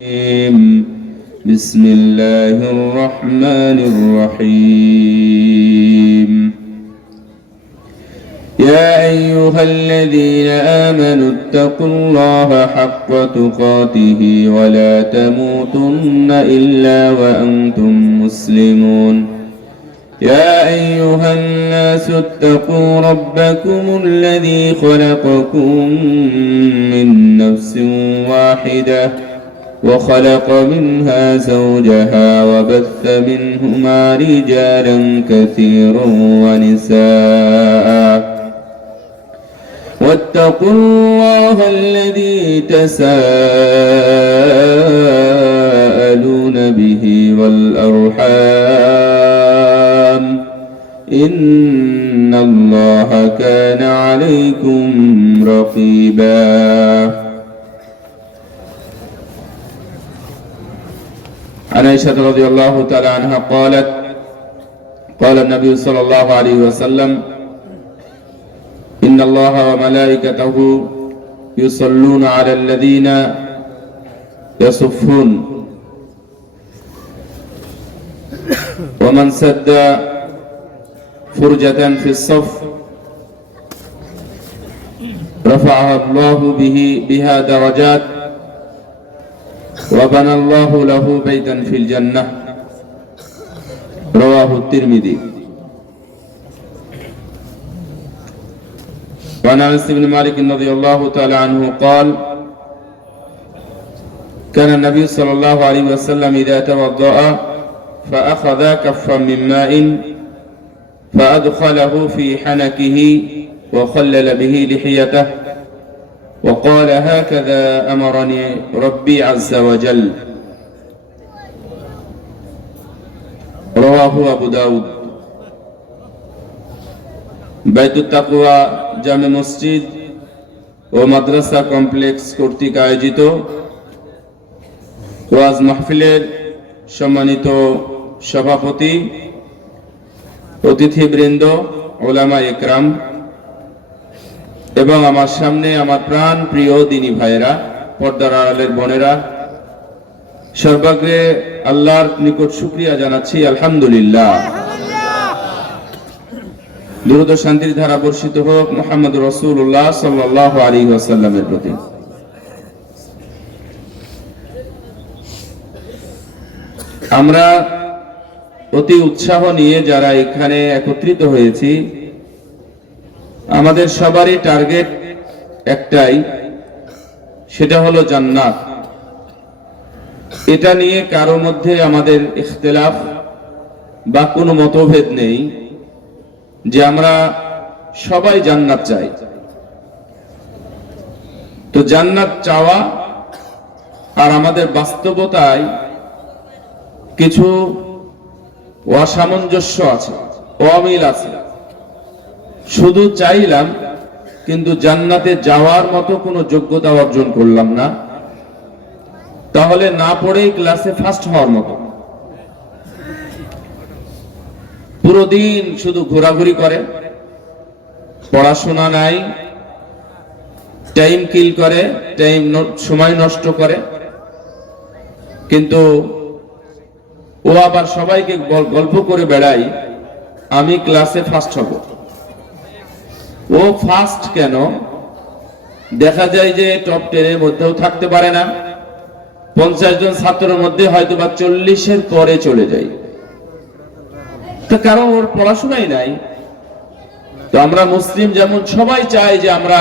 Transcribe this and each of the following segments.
بسم الله الرحمن الرحيم يا أيها الذين آمنوا اتقوا الله حق تقاته ولا تموتن إلا وأنتم مسلمون يا أيها الناس اتقوا ربكم الذي خلقكم من نفس واحدة وخلق منها زوجها وبث منهما رجالا كثيرا ونساء واتقوا الله الذي تساءلون به والأرحام إن الله كان عليكم رقيبا عن عائشة رضي الله تعالى عنها قالت قال النبي صلى الله عليه وسلم إن الله وملائكته يصلون على الذين يصفون ومن سد فرجة في الصف رفعها الله بها درجات وبنى الله له بيتا في الجنة رواه الترمذي وعن أنس بن مالك رضي الله تعالى عنه قال كان النبي صلى الله عليه وسلم إذا توضأ فأخذ كفا من ماء فأدخله في حنكه وخلل به لحيته وقال هكذا أمرني ربي عز وجل رواه أبو داود বাইতুত তাকওয়া জামে মসজিদ ও মাদ্রাসা কমপ্লেক্স কর্তৃক আয়োজিত ওয়াজ মাহফিলের সম্মানিত সভাপতি অতিথিবৃন্দ ওলামা ইকরাম এবং আমার সামনে আমার প্রাণ প্রিয় দিনী ভাইয়েরা পর্দার আড়ালের বোনেরা সর্বাগ্রে আল্লাহর নিকট শুকরিয়া জানাচ্ছি আলহামদুলিল্লাহ দুরূদ ও শান্তির ধারা বর্ষিত হোক মুহাম্মদ রাসূলুল্লাহ সাল্লাল্লাহু আলাইহি ওয়াসাল্লামের প্রতি। আমরা অতি উৎসাহ নিয়ে যারা এখানে একত্রিত হয়েছি আমাদের সবারই টার্গেট একটাই, সেটা হলো জান্নাত। এটা নিয়ে কারো মধ্যে আমাদের ইখতিলাফ বা কোনো মতভেদ নেই যে আমরা সবাই জান্নাত চাই। তো জান্নাত চাওয়া আর আমাদের বাস্তবতায় কিছু অসামঞ্জস্য আছে, অমিল আছে। শুধু চাইলাম কিন্তু জান্নাতে যাওয়ার মতো কোনো যোগ্যতা অর্জন করলাম না, তাহলে না পড়েই ক্লাসে ফার্স্ট হওয়ার মতো। পুরো দিন শুধু ঘোরাঘুরি করে, পড়াশোনা নাই, টাইম কিল করে, সময় নষ্ট করে, কিন্তু ও আবার সবাইকে গল্প করে বেড়াই আমি ক্লাসে ফার্স্ট হব। ও ফার্স্ট কেন? দেখা যায় যে টপ 10 এর মধ্যেও থাকতে পারে না, 50 জন ছাত্রের মধ্যে হয়তো বা 40-এর পরে চলে যায়। তার কারণ ওর পড়াশোনাই নাই। তো আমরা মুসলিম যেমন সবাই চাই যে আমরা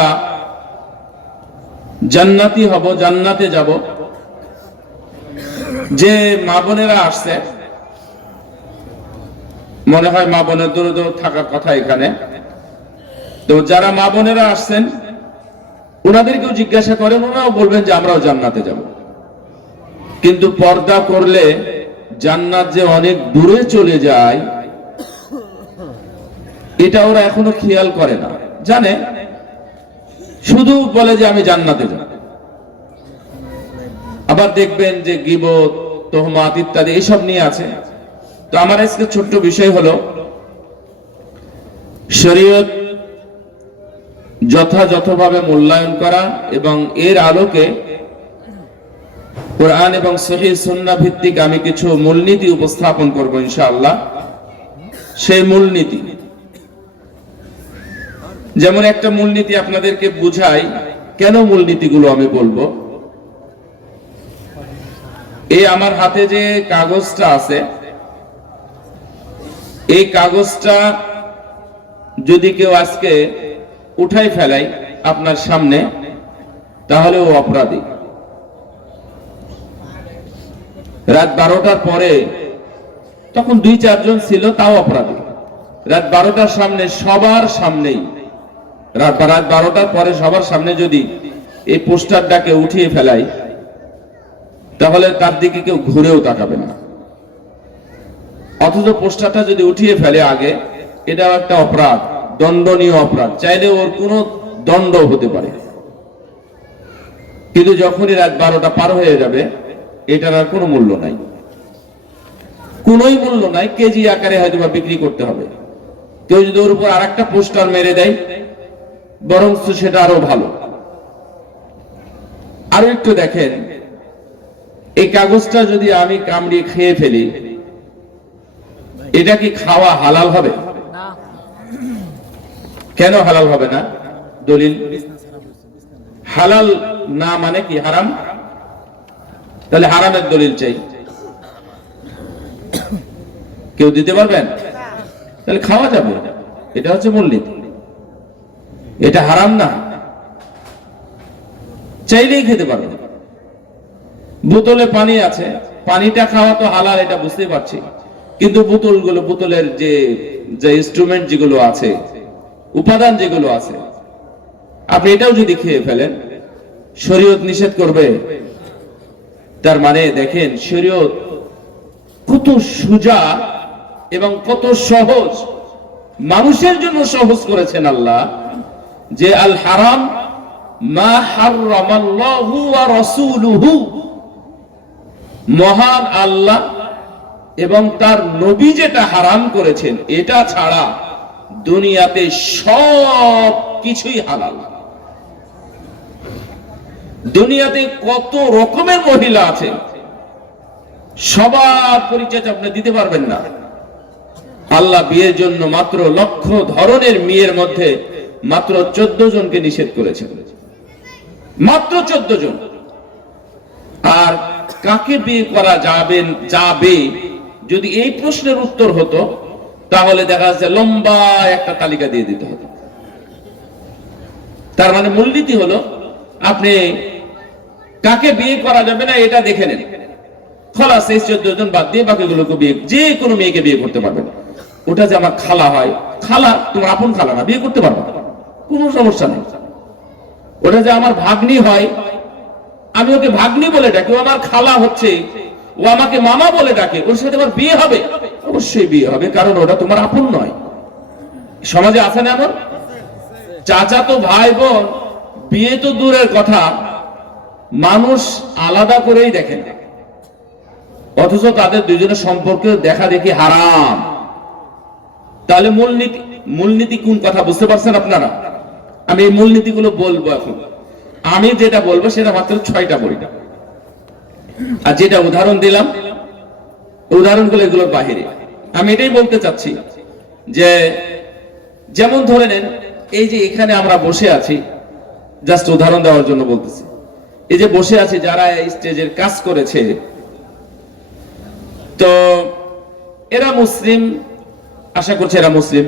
জান্নাতি হব, জান্নাতে যাব। যে মা বোনেরা আসছে, মনে হয় মা বোনের দূরে থাকার কথা এখানে। তো যারা মা বোনেরা আসছেন ওনাদেরকেও জিজ্ঞাসা করেন, ওনারাও বলবেন যে আমরাও জান্নাতে যাব। কিন্তু পর্দা করলে জান্নাত যে অনেক দূরে চলে যায় এটা ওরা এখনো খেয়াল করে না, জানে, শুধু বলে যে আমি জান্নাতে যাব। আবার দেখবেন যে গীবত, তোহমাত ইত্যাদি এসব নিয়ে আছে। তো আমার আজকে ছোট্ট বিষয় হলো শরীয়ত যথাযথভাবে মূল্যায়ন করা এবং এর আলোকে কোরআন এবং সহিহ সুন্নাহ ভিত্তিক আমি কিছু মূলনীতি উপস্থাপন করব ইনশাআল্লাহ। সেই মূলনীতি, যেমন একটা মূলনীতি আপনাদেরকে বুঝাই, কেন মূলনীতিগুলো আমি বলবো। এই আমার হাতে যে কাগজটা আছে, এই কাগজটা যদি কেউ আজকে উঠাই ফেলাই আপনার সামনে, তাহলে ও অপরাধী। রাত 12টার পরে, তখন 2-4 জন ছিল, তাও অপরাধী। রাত 12টার সামনে, সবার সামনেই, রাত 12টার পরে সবার সামনে যদি এই পোস্টারটাকে উঠিয়ে ফেলাই, তাহলে তার দিকে কেউ ঘুরেও তাকাবে না। অথচ পোস্টারটা যদি উঠিয়ে ফেলে আগে, এটাও একটা অপরাধ, দণ্ডনীয় অপরাধ, চাইলে ওর কোনো দণ্ড হতে পারে। কিন্তু যখনই রাত 12টা পার হয়ে যাবে, এটার আর কোনো মূল্য নাই, কোনোই মূল্য নাই। কেজি আকারে হয়তো বা বিক্রি করতে হবে। কেউ যদি ওর উপর আর একটা পোস্টার মেরে দেয়, বরং সেটা আরো ভালো। আরো একটু দেখেন, এই কাগজটা যদি আমি কামড়িয়ে খেয়ে ফেলি, এটা কি খাওয়া হালাল হবে? কেন হালাল হবে না? দলিল। হালাল না মানে কি হারাম? তাহলে হারামের দলিল চাই। কেউ দিতে পারবেন? তাহলে খাওয়া যাবে, এটা হচ্ছে মূলনীতি। এটা হারাম না, চাইলেই খেতে পারবে। বোতলে পানি আছে, পানিটা খাওয়া তো হালাল, এটা বুঝতেই পারছি। কিন্তু বোতলের যে ইনস্ট্রুমেন্ট যেগুলো আছে, উপাদান যেগুলো আছে, আপনি এটাও যদি খেয়ে ফেলেন, শরীয়ত নিষেধ করবে। তার মানে দেখেন, শরীয়ত কত সোজা এবং কত সহজ, মানুষের জন্য সহজ করেছেন আল্লাহ, যে আল হারাম মা হারামাল্লাহু ওয়া রাসূলুহু, মহান আল্লাহ এবং তার নবী যেটা হারাম করেছেন, এটা ছাড়া দুনিয়াতে সব কিছুই হালাল। দুনিয়াতে কত রকমের মহিলা আছে, সবার পরিচয় আপনি দিতে পারবেন না। আল্লাহ বিয়ের জন্য মাত্র লক্ষ ধরনের মেয়ের মধ্যে মাত্র 14 জনকে নিষেধ করেছেন, মাত্র 14 জন। আর কাকে বিয়ে করা যাবে যদি এই প্রশ্নের উত্তর হতো, তাহলে দেখা যাচ্ছে লম্বা একটা তালিকা দিয়ে দিতে হতো। তার মানে মূলনীতি হলো, আপনি কাকে বিয়ে করা যাবে না এটা দেখে নেন, খলাস। এই 14 জন বাদ দিয়ে বাকিগুলোকে বিয়ে, যে কোনো মেয়েকে বিয়ে করতে পারবেন। ওটা যে আমার খালা হয়, খালা তোমার আপন খালা না, বিয়ে করতে পারবে, কোনো সমস্যা নেই। ওটা যে আমার ভাগ্নি হয়, আমি ওকে ভাগ্নি বলে ডাকি, ও আমার খালা হচ্ছে, ও আমাকে মামা বলে ডাকে, ওর সাথে আমার বিয়ে হবে, অবশ্যই বিয়ে হবে, কারণ ওটা তোমার আপন নয়। সমাজে আছে না এমন? চাচা তো ভাই বোন, বিয়ে তো দূরের কথা, মানুষ আলাদা করেই দেখেন, অথচ তাদের দুজনের সম্পর্কে দেখা দেখি হারাম। তাহলে মূলনীতি কোন কথা বুঝতে পারছেন আপনারা? আমি এই মূলনীতিগুলো বলবো এখন। আমি যেটা বলবো সেটা মাত্র 6টা বলি, আর যেটা উদাহরণ দিলাম, উদাহরণগুলো এগুলোর বাহিরে। আমি এটাই বলতে চাচ্ছি যে, যেমন ধরে নেন, এই যে এখানে আমরা বসে আছি, জাস্ট উদাহরণ দেওয়ার জন্য বলতেছি। এই যে বসে আছি, যারা স্টেজের কাজ করেছে, তো এরা মুসলিম, আশা করছি এরা মুসলিম।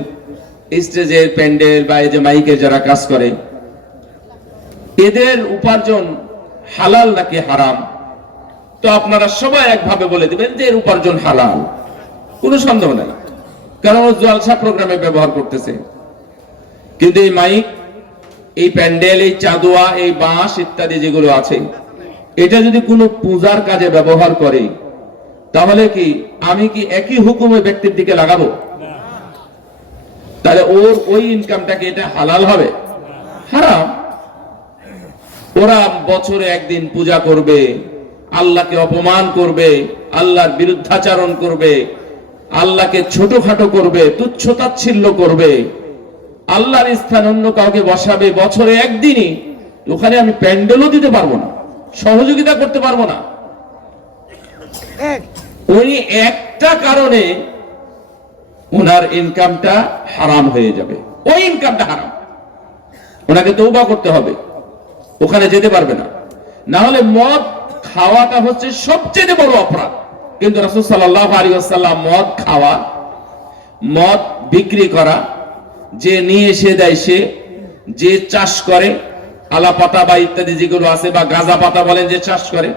স্টেজের প্যান্ডেল বা এই যে মাইকের যারা কাজ করে, এদের উপার্জন হালাল নাকি হারাম? তো আপনারা সবাই একভাবে বলে দিবেন যে এর উপার্জন হালাল, কোনো সন্দেহ নেই, কারণ ও জলসা প্রোগ্রামে ব্যবহার করতেছে। কিন্তু এই মাইক, এই প্যান্ডেল, এই চাঁদোয়া, এই বাঁশ ইত্যাদি যেগুলো আছে, এটা যদি কোনো পূজার কাজে ব্যবহার করে, তাহলে কি আমি কি একই হুকুমে ব্যক্তির দিকে লাগাবো? তাহলে ওর ওই ইনকামটাকে এটা হালাল হবে? হারাম। ওরা বছরে একদিন পূজা করবে, আল্লাহকে অপমান করবে, আল্লাহর বিরুদ্ধাচরণ করবে, আল্লাহকে ছোটখাটো করবে, তুচ্ছতাচ্ছিল্য করবে, আল্লাহর স্থান অন্য কাউকে বসাবে বছরে একদিনই। ওখানে আমি প্যান্ডেলও দিতে পারবো না, সহযোগিতা করতে পারবো না, উনি একটা কারণে ওনার ইনকামটা হারাম হয়ে যাবে, ওই ইনকামটা হারাম, ওনাকে তওবা করতে হবে, ওখানে যেতে পারবে না। না হলে মদ খাওয়াটা হচ্ছে সবচেয়ে বড় অপরাধ, কিন্তু রাসূল সাল্লাল্লাহু আলাইহি ওয়াসাল্লাম মদ খাওয়া, মদ বিক্রি করা, যে নিয়ে এসে দেয়, সে যে চাষ করে আলা পাতা বা ইত্যাদি যেগুলো আছে, বা গাঁজা পাতা বলেন, যে চাষ করে,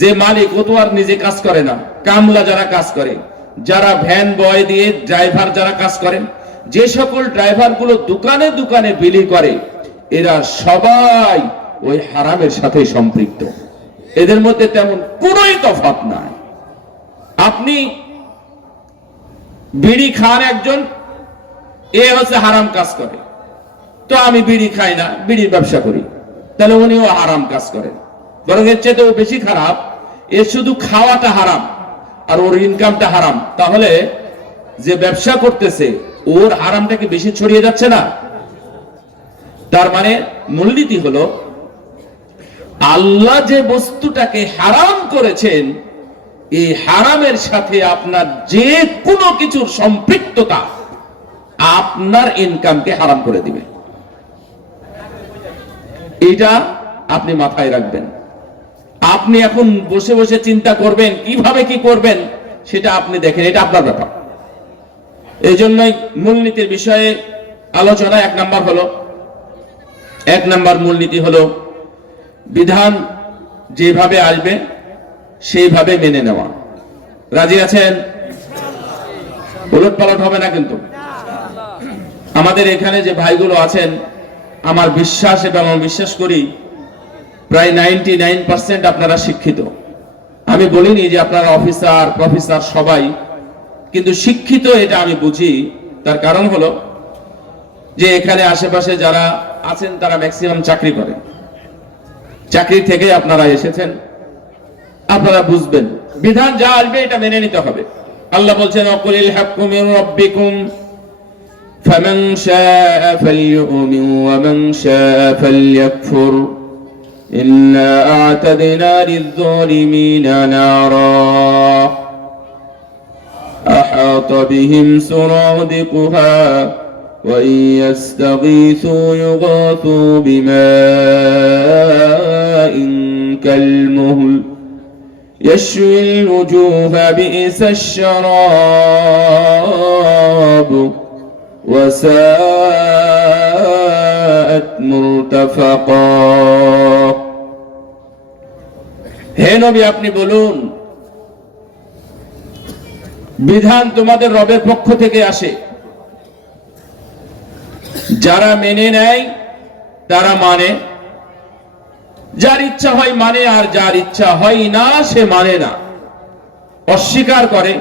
যে মালিক, ও তো আর নিজে কাজ করে না, কামলা যারা কাজ করে, যারা ভ্যান বয় দিয়ে ড্রাইভার যারা কাজ করেন, যে সকল ড্রাইভার গুলো দোকানে দোকানে বিলি করে, এরা সবাই ওই হারামের সাথে সম্পৃক্ত, এদের মধ্যে তেমন কোনোই তফাৎ নাই। আপনি বিড়ি খান একজন, এ হচ্ছে হারাম কাজ করে, তো আমি বিড়ি খাই না, বিড়ির ব্যবসা করি, তাহলে উনিও হারাম কাজ করেন। বরং এর চেয়ে বেশি খারাপ, এ শুধু খাওয়াটা হারাম আর ওর ইনকামটা হারাম, তাহলে যে ব্যবসা করতেছে ওর হারামটা কি বেশি ছড়িয়ে যাচ্ছে না? তার মানে মূলনীতি হলো, আল্লাহ যে বস্তুটাকে হারাম করেছেন, এই হারামের সাথে আপনার যে কোনো কিছুর সম্পৃক্ততা আপনার ইনকামকে হারাম করে দিবে, এটা আপনি মাথায় রাখবেন। আপনি এখন বসে বসে চিন্তা করবেন কিভাবে কি করবেন, সেটা আপনি দেখেন, এটা আপনার ব্যাপার। এই জন্যই মূলনীতির বিষয়ে আলোচনা। এক নাম্বার মূলনীতি হলো, বিধান যেভাবে আসবে সেইভাবে মেনে নেওয়া। রাজি আছেন? উলট পালট হবে না কিন্তু। আমাদের এখানে যে ভাইগুলো আছেন, আমার বিশ্বাস এবং আমি বিশ্বাস করি প্রায় 99% আপনারা শিক্ষিত। আমি বলিনি যে আপনারা অফিসার প্রফেসর সবাই, কিন্তু শিক্ষিত এটা আমি বুঝি। তার কারণ হলো যে এখানে আশেপাশে যারা আছেন তারা ম্যাক্সিমাম চাকরি করে, চাকরি থেকে আপনারা এসেছেন, আপনারা বুঝবেন বিধান যা আসবে এটা মেনে নিতে হবে। আল্লাহ বলছেন, অকুলিল হাক্কু মির রাব্বিকুম ফামান শাআ ফালইউমিন ওয়া মান শাআ ফালইয়াকফুর ইন্না আ'তাদনা লিয-যালিমিনা নারা আহাতা বিহিম সুরাদিকুহা ওয়া ইয়াস্তাগীসু ইউগাসু বিমাইন কালমুহল يشوي الوجوه بئس الشراب وساءت مرتفقا। হে নবী, আপনি বলুন, বিধান তোমাদের রবের পক্ষ থেকে আসে, যারা মেনে নেয় তারা মানে, যার ইচ্ছা হয় মানে, আর যার ইচ্ছা হয় না সে মানে না, অস্বীকার করে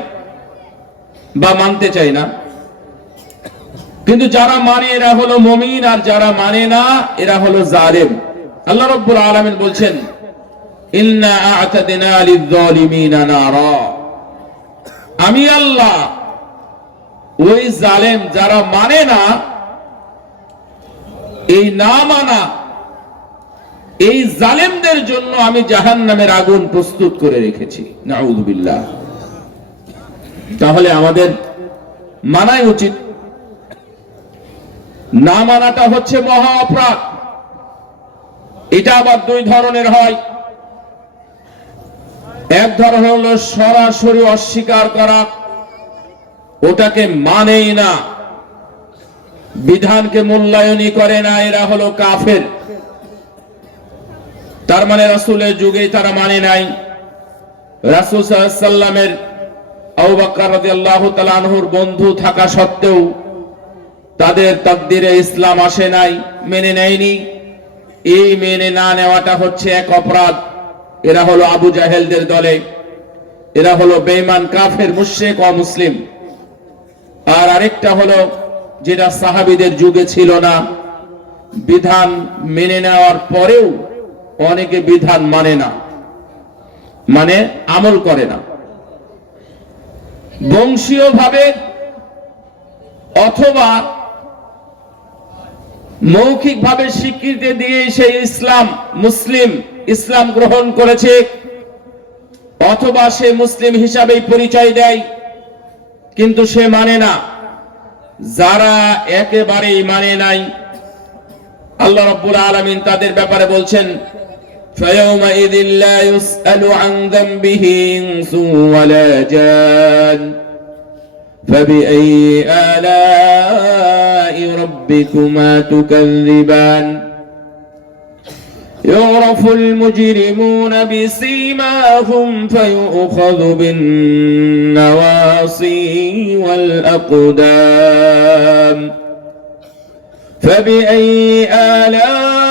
বা মানতে চায় না। কিন্তু যারা মানে এরা হলো মুমিন, আর যারা মানে না এরা হলো জালেম। আল্লাহ রাব্বুল আলামিন বলছেন, ইন্না আ'তাদনা লিয-যালিমিনা নারা, আমি আল্লাহ ওই জালেম যারা মানে না, এই না মানা এই জালেমদের জন্য আমি জাহান্নামের আগুন প্রস্তুত করে রেখেছি। নাউযুবিল্লাহ। তাহলে আমাদের মানাই উচিত। না মানাটা হচ্ছে মহা অপরাধ। এটা আবার দুই ধরনের হয়। এক ধরনের হলো সরাসরি অস্বীকার করা, ওটাকে মানেই না, বিধানকে মূল্যায়নই করে না, এরা হলো কাফের। তার মানে রাসূলের যুগে তারা মানে নাই। রাসূল সাল্লাল্লাহু আলাইহি ওয়াসাল্লামের আবু বকর রাদিয়াল্লাহু তাআলা আনহুর বন্ধু থাকা সত্ত্বেও তাদের তাকদীরে ইসলাম আসে নাই, মেনে নেয়নি। এই মেনে না নেওয়াটা হচ্ছে এক অপরাধ। এরা হলো আবু জাহেলদের দলে, এরা হলো বেঈমান কাফের মুশরিক অমুসলিম। আর আরেকটা হলো যেটা সাহাবীদের যুগে ছিল না, বিধান মেনে নেওয়ার পরেও অনেকে বিধান মানে না, মানে আমল করে না, বংশীয়ভাবে অথবা মৌখিকভাবে স্বীকৃতি দিয়ে সেই ইসলাম মুসলিম ইসলাম গ্রহণ করেছে, অথবা সে মুসলিম হিসাবেই পরিচয় দেয় কিন্তু সে মানে না। যারা একেবারেই মানে নাই, আল্লাহ রাব্বুল আলামিন তাদের ব্যাপারে বলছেন فَيَوْمَئِذٍ لَا يُسْأَلُ عَنْ ذَنبِهِ إِنسٌ وَلَا جَانٌّ فَبِأَيِّ آلَاءِ رَبِّكُمَا تُكَذِّبَانِ يُعْرَفُ الْمُجْرِمُونَ بِسِيمَاهُمْ فَيُؤْخَذُ بِالنَّوَاصِي وَالْأَقْدَامِ فَبِأَيِّ آلَاءِ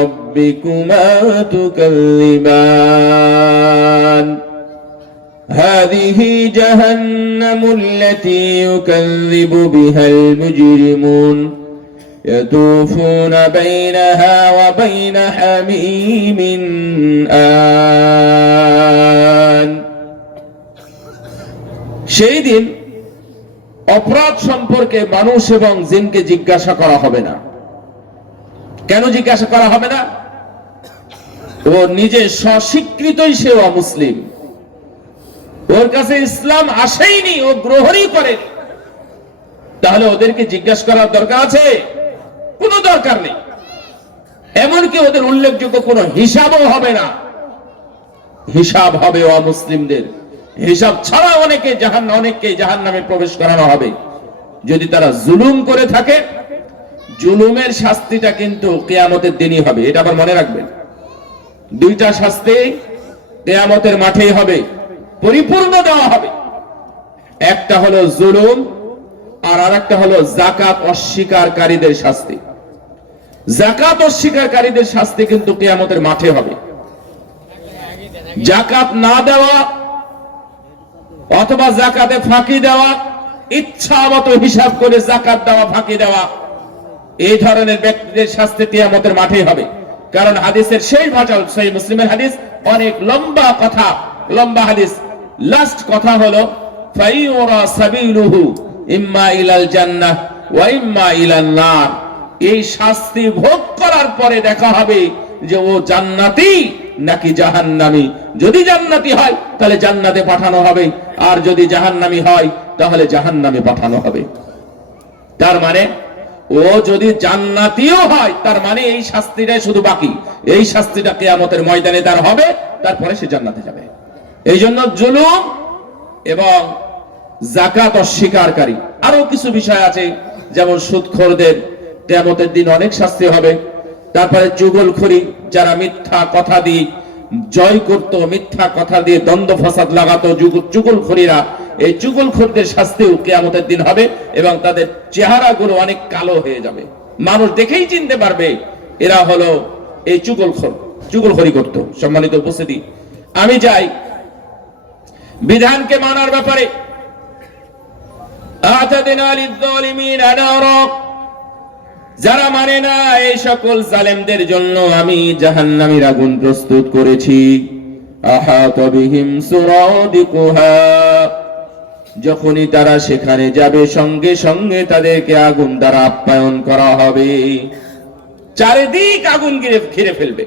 رَبِّكُمَا تُكَذِّبَانِ هذه جهنم التي يكذب بها المجرمون يطوفون بينها وبين حميم آن সেই দিন অপরাধ সম্পর্কে মানুষ এবং জিনকে জিজ্ঞাসা করা হবে না। কেন জিজ্ঞাসা করা হবে না? ও নিজে স্বস্বীকৃতই সে অমুসলিম, ওর কাছে ইসলাম আসেইনি, ও গ্রহণই করে, তাহলে ওদেরকে জিজ্ঞাসা করার দরকার আছে? কোনো দরকার নেই। এমনকি ওদের উল্লেখযোগ্য কোনো হিসাবও হবে না। হিসাব হবে অমুসলিমদের। হিসাব ছাড়া অনেকে জাহান্নামে প্রবেশ করানো হবে যদি তারা জুলুম করে থাকে। জুলুমের শাস্তিটা কিন্তু কিয়ামতের দিনই হবে, এটা আবার মনে রাখবেন। দুইটা শাস্তি কিয়ামতের মাঠেই হবে, পরিপূর্ণ দেওয়া হবে। একটা হলো জুলুম আর আরেকটা হলো যাকাত অস্বীকারীদের শাস্তি। যাকাত অস্বীকারীদের শাস্তি কিন্তু কিয়ামতের মাঠে হবে। যাকাত না দেওয়া অথবা যাকাতে ফাঁকি দেওয়া, ইচ্ছা মতো হিসাব করে যাকাত দেওয়া, ফাঁকি দেওয়া, এই ধরনের ব্যক্তিদের শাস্তি কিয়ামতের মাঠেই হবে। কারণ হাদিসের শেষ ভাষা সহিহ মুসলিমের হাদিস, অনেক লম্বা কথা, লম্বা হাদিস। লাস্ট কথা হলো ফাইউরা সাবিলুহু ইম্মা ইলাল জান্নাহ ওয়া ইম্মা ইলান নার। এই শাস্তি ভোগ করার পরে দেখা হবে যে ও জান্নাতি নাকি জাহান্নামী। যদি জান্নাতি হয় তাহলে জান্নাতে পাঠানো হবে, আর যদি জাহান্নামী হয় তাহলে জাহান্নামে পাঠানো হবে। তার মানে ও যদি জান্নাতীও হয় তার মানে এই শাস্তিটাই শুধু বাকি। এই শাস্তিটা কিয়ামতের ময়দানে তার হবে, তারপরে সে জান্নাতে যাবে। এই জন্য জুলুম এবং যাকাত অস্বীকারী আরো কিছু বিষয় আছে, যেমন সুদখোরদের কিয়ামতের দিন অনেক শাস্তি হবে। তারপরে চুগলখড়ি, যারা মিথ্যা কথা দিয়ে জয় করত, মিথ্যা কথা দিয়ে দ্বন্দ্ব ফাসাদ লাগাতো, চুগলখড়িরা, এই চুগলখড়দের শাস্তিও কিয়ামতের দিন হবে এবং তাদের চেহারাগুলো অনেক কালো হয়ে যাবে। মানুষ দেখেই চিনতে পারবে এরা হলো এই চুগলখড়ি করত। সম্মানিত উপস্থিতি, আমি যাই বিধানকে মানার ব্যাপারে। আতাদিনা লিয-যালিমিনা নারা, যারা মানে না এই সকল জালেমদের জন্য আমি জাহান্নামের আগুন প্রস্তুত করেছি। আহাতা বিহিম সুরাদিকুহা, যখনই তারা সেখানে যাবে সঙ্গে সঙ্গে তাদেরকে আগুন দ্বারা আপ্যায়ন করা হবে। চারিদিক আগুন ঘিরে ফেলবে,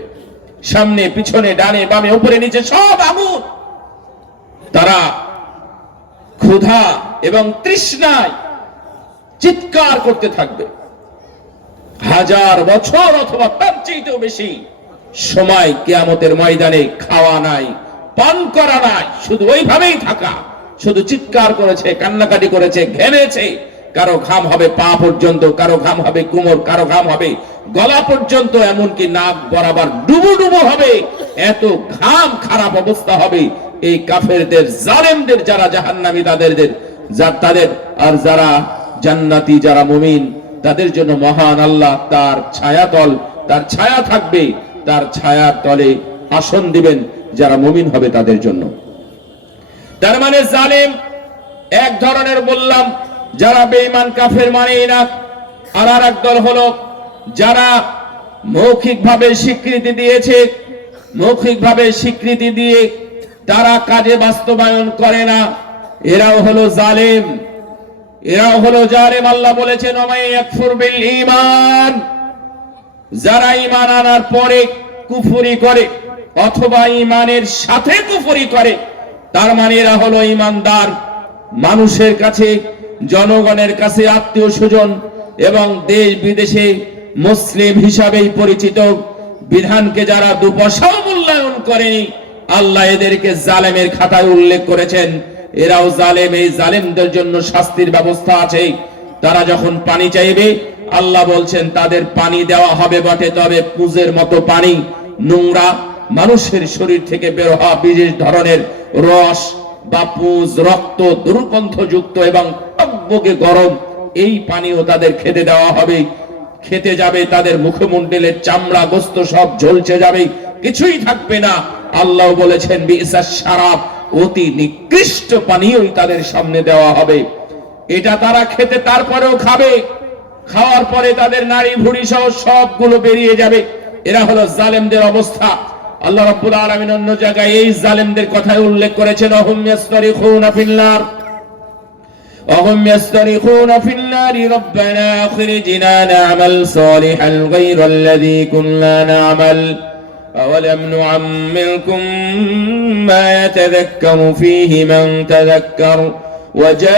সামনে পিছনে ডানে বামে উপরে নিচে সব আগুন। তারা ক্ষুধা এবং তৃষ্ণায় চিৎকার করতে থাকবে। 1000 বছর অথবা তার চেয়েও বেশি সময় কিয়ামতের ময়দানে খাওয়া নাই, পান করা নাই, শুধু ওইভাবেই থাকা, শুধু চিৎকার করেছে, কান্নাকাটি করেছে, ঘেমেছে। কারো ঘাম হবে পা পর্যন্ত, কারো ঘাম হবে কোমর, কারো ঘাম হবে গলা পর্যন্ত, এমনকি নাক বরাবর ডুবু ডুবু হবে। এত ঘাম, খারাপ অবস্থা হবে এই কাফেরদের, জালেমদের, যারা জাহান্নামী তাদের আর যারা জান্নাতি, যারা মুমিন, তাদের জন্য মহান আল্লাহ তার ছায়াতল, তার ছায়া থাকবে, তার ছায়ার তলে আসন দিবেন যারা মুমিন হবে তাদের জন্য। তার মানে জালেম এক ধরনের, বললাম, যারা বেঈমান কাফের মানে না। আর এক দল হলো যারা মৌখিকভাবে স্বীকৃতি দিয়েছে, মৌখিকভাবে স্বীকৃতি দিয়ে তারা কাজে বাস্তবায়ন করে না, এরাও হলো জালেম, এরাও হলো জালেম। আল্লাহ বলেছেন ওমাই ইয়াকফুর বিল ঈমান, যারা ঈমান আনার পরে কুফরি করে অথবা ঈমানের সাথে কুফরি করে, তার মানে এরা হলো ঈমানদার। মানুষের কাছে, জনগণের কাছে, আত্মীয় স্বজন এবং দেশ বিদেশে মুসলিম হিসাবেই পরিচিত বিধানকে যারা দুপয়সাও মূল্যায়ন করেনি, আল্লাহ এদেরকে জালেমের খাতায় উল্লেখ করেছেন। এরাও জালেম, এই জালেমদের জন্য শাস্তির ব্যবস্থা আছে। তারা যখন পানি চাইবে, আল্লাহ বলছেন তাদের পানি দেওয়া হবে বটে, তবে পুঁজের মতো পানি, নোংরা, মানুষের শরীর থেকে বের হওয়া বিশেষ ধরনের রস বা পুঁজ, রক্ত, দুর্গন্ধযুক্ত এবং টকবকে গরম এই পানিও তাদের খেতে দেওয়া হবে। খেতে যাবে, তাদের মুখমণ্ডলের চামড়া গোস্ত সব ঝলসে যাবে, কিছুই থাকবে না। আল্লাহ বলেছেন বিসাস শারাব, অতি নিকৃষ্ট পানীয়ই তাদের সামনে দেওয়া হবে। এটা তারা খেতে তারপরেও খাবে, খাওয়ার পরে তাদের নারী ভুঁড়ি সহ সবগুলো বেরিয়ে যাবে। এরা হলো জালেমদের অবস্থা। আল্লাহ রাব্বুল আলামিন অন্য জায়গায় এই জালেমদের কথাই উল্লেখ করেছেন, অহুম ইয়াসতারিখুনা ফিন্নার وهم يسترخون في النار ربنا أخرجنا نعمل صالحا غير الذي كنا نعمل أولم نعمركم ما يتذكر فيه من تذكر وجاءكم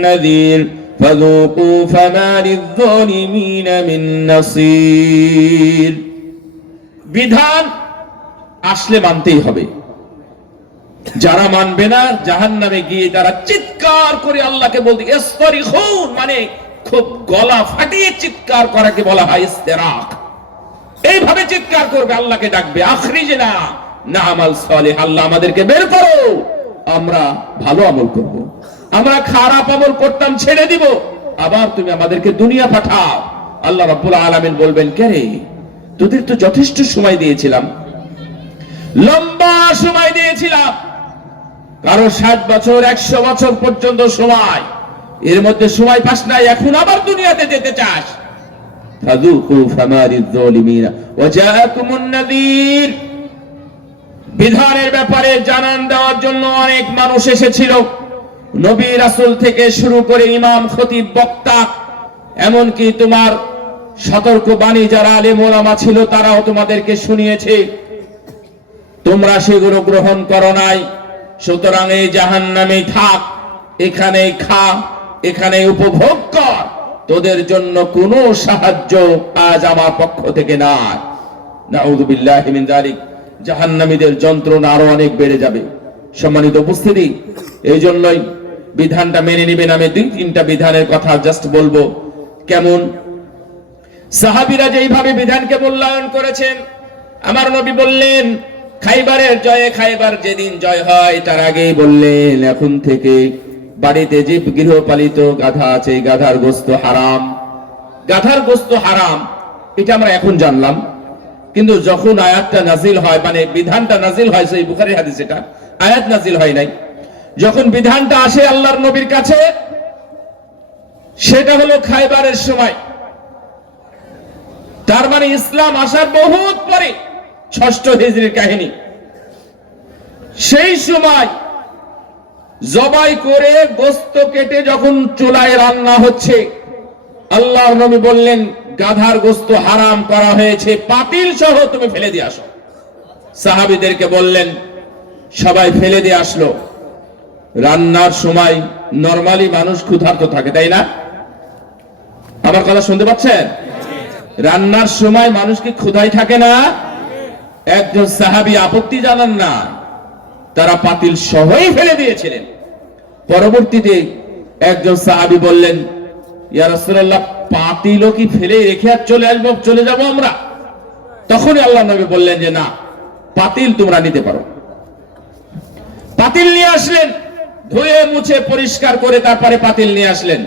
النذير فذوقوا فما للظالمين من نصير। বিধান আসলে মানতেই হবে। যারা মানবে না, জাহান্নামে গিয়ে তারা চিৎকার করে আল্লাহকে বলতে, ইস্তারিখুন মানে খুব গলা ফাটিয়ে চিৎকার করাকে বলা হয় ইস্তেরাক। এইভাবে চিৎকার করবে, আল্লাহকে ডাকবে, আখরিজনা না'মাল সালিহ, আল্লাহ আমাদেরকে বের করো, আমরা ভালো আমল করব। আমরা খারাপ আমল করতাম ছেড়ে দিব, আবার তুমি আমাদেরকে দুনিয়া পাঠাও। আল্লাহ রাব্বুল আলামিন বলবেন, কে রে, তোদের তো যথেষ্ট সময় দিয়েছিলাম, লম্বা সময় দিয়েছিলাম, কারো 60 বছর 100 বছর পর্যন্ত সময়, এর মধ্যে সময় পাস নাই, এখন আবার দুনিয়াতে যেতে চাস। ফাযুকু ফামা লিয-যালিমিন ওয়া জাআকুমুন নাযীর। বিধানের ব্যাপারে জানান দেওয়ার জন্য অনেক মানুষ এসেছিল, নবী রাসূল থেকে শুরু করে ইমাম, খতিব, বক্তা, এমনকি তোমার সতর্ক বাণী যারা আলেম ওলামা ছিল তারাও তোমাদেরকে শুনিয়েছে, তোমরা সেগুলো গ্রহণ করো নাই। সুতরাং এই জাহান্নামেই থাক, এখানেই খা, এখানেই উপভোগ কর, তোদের জন্য কোনো সাহায্য আজ আমার পক্ষ থেকে নাই। নাউযু বিল্লাহি মিন যালিক। জাহান্নামীদের যন্ত্রণা আরো অনেক বেড়ে যাবে। সম্মানিত উপস্থিতি, এই জন্যই বিধানটা মেনে নিবেন। আমি 2-3টা বিধানের কথা জাস্ট বলবো। কেমন সাহাবীরা যেইভাবে বিধানকে মূল্যায়ন করেছেন, আমার নবী বললেন খাইবারের জয়ে, খাইবার যেদিন জয় হয় তার আগেই বললেন, এখন থেকে বাড়িতে যে গৃহপালিত গাধা আছে, গাধার গোশত হারাম। গাধার গোশত হারাম এটা আমরা এখন জানলাম, কিন্তু যখন আয়াতটা নাজিল হয়, মানে বিধানটা নাজিল হয়, সেই বুখারীর হাদিস, এটা আয়াত নাজিল হয় নাই, যখন বিধানটা আসে আল্লাহর নবীর কাছে, সেটা হলো খাইবারের সময়। তার মানে ইসলাম আসার বহুত পরে, 6ষ্ঠ হিজরির কাহিনী। সেই সময় জবাই করে গোশত কেটে যখন চুলায় রান্না হচ্ছে, আল্লাহর নবী বললেন গাধার গোশত হারাম করা হয়েছে, পাতিল সহ তুমি ফেলে দিয়ে আসো। সাহাবীদেরকে বললেন, সবাই ফেলে দিয়ে আসলো। রান্নার সময় নরমালি মানুষ ক্ষুধার্ত থাকে, তাই না? আমার কথা শুনতে পাচ্ছেন? রান্নার সময় মানুষ কি ক্ষুধায় থাকে না? একজন সাহাবী আপত্তি জানান না, তারা পাতিল সহই ফেলে দিয়েছিলেন। পরবর্তীতে একজন সাহাবী বললেন, ইয়া রাসূলুল্লাহ, পাতিলও কি ফেলে রেখে আর চলে যাব আমরা? তখনই আল্লাহর নবী বললেন যে না, পাতিল তোমরা নিতে পারো। পাতিল নিয়ে আসলেন, ধুয়ে মুছে পরিষ্কার করে তারপরে পাতিল নিয়ে আসলেন।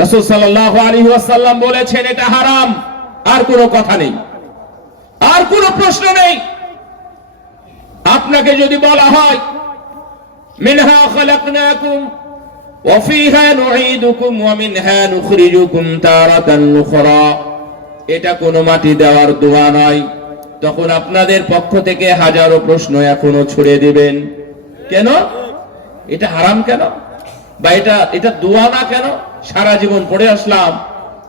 রাসূল সাল্লাল্লাহু আলাইহি ওয়াসাল্লাম বলেছেন এটা হারাম, আর কোনো কথা নেই, আর কোনো প্রশ্ন নেই। আপনাকে যদি বলা হয় মিনহা খালাকনাকুম ওয়া ফিহা নুঈদুকুম ওয়া মিনহা নুখরিজুকুম তারাতান উখরা, এটা কোনো মাটি দেওয়ার দোয়া নয়, তখন আপনাদের পক্ষ থেকে হাজারো প্রশ্ন এখনো ছুড়ে দিবেন। কেন এটা হারাম, কেন বা এটা দোয়া না, কেন? সারা জীবন পড়ে আসলাম,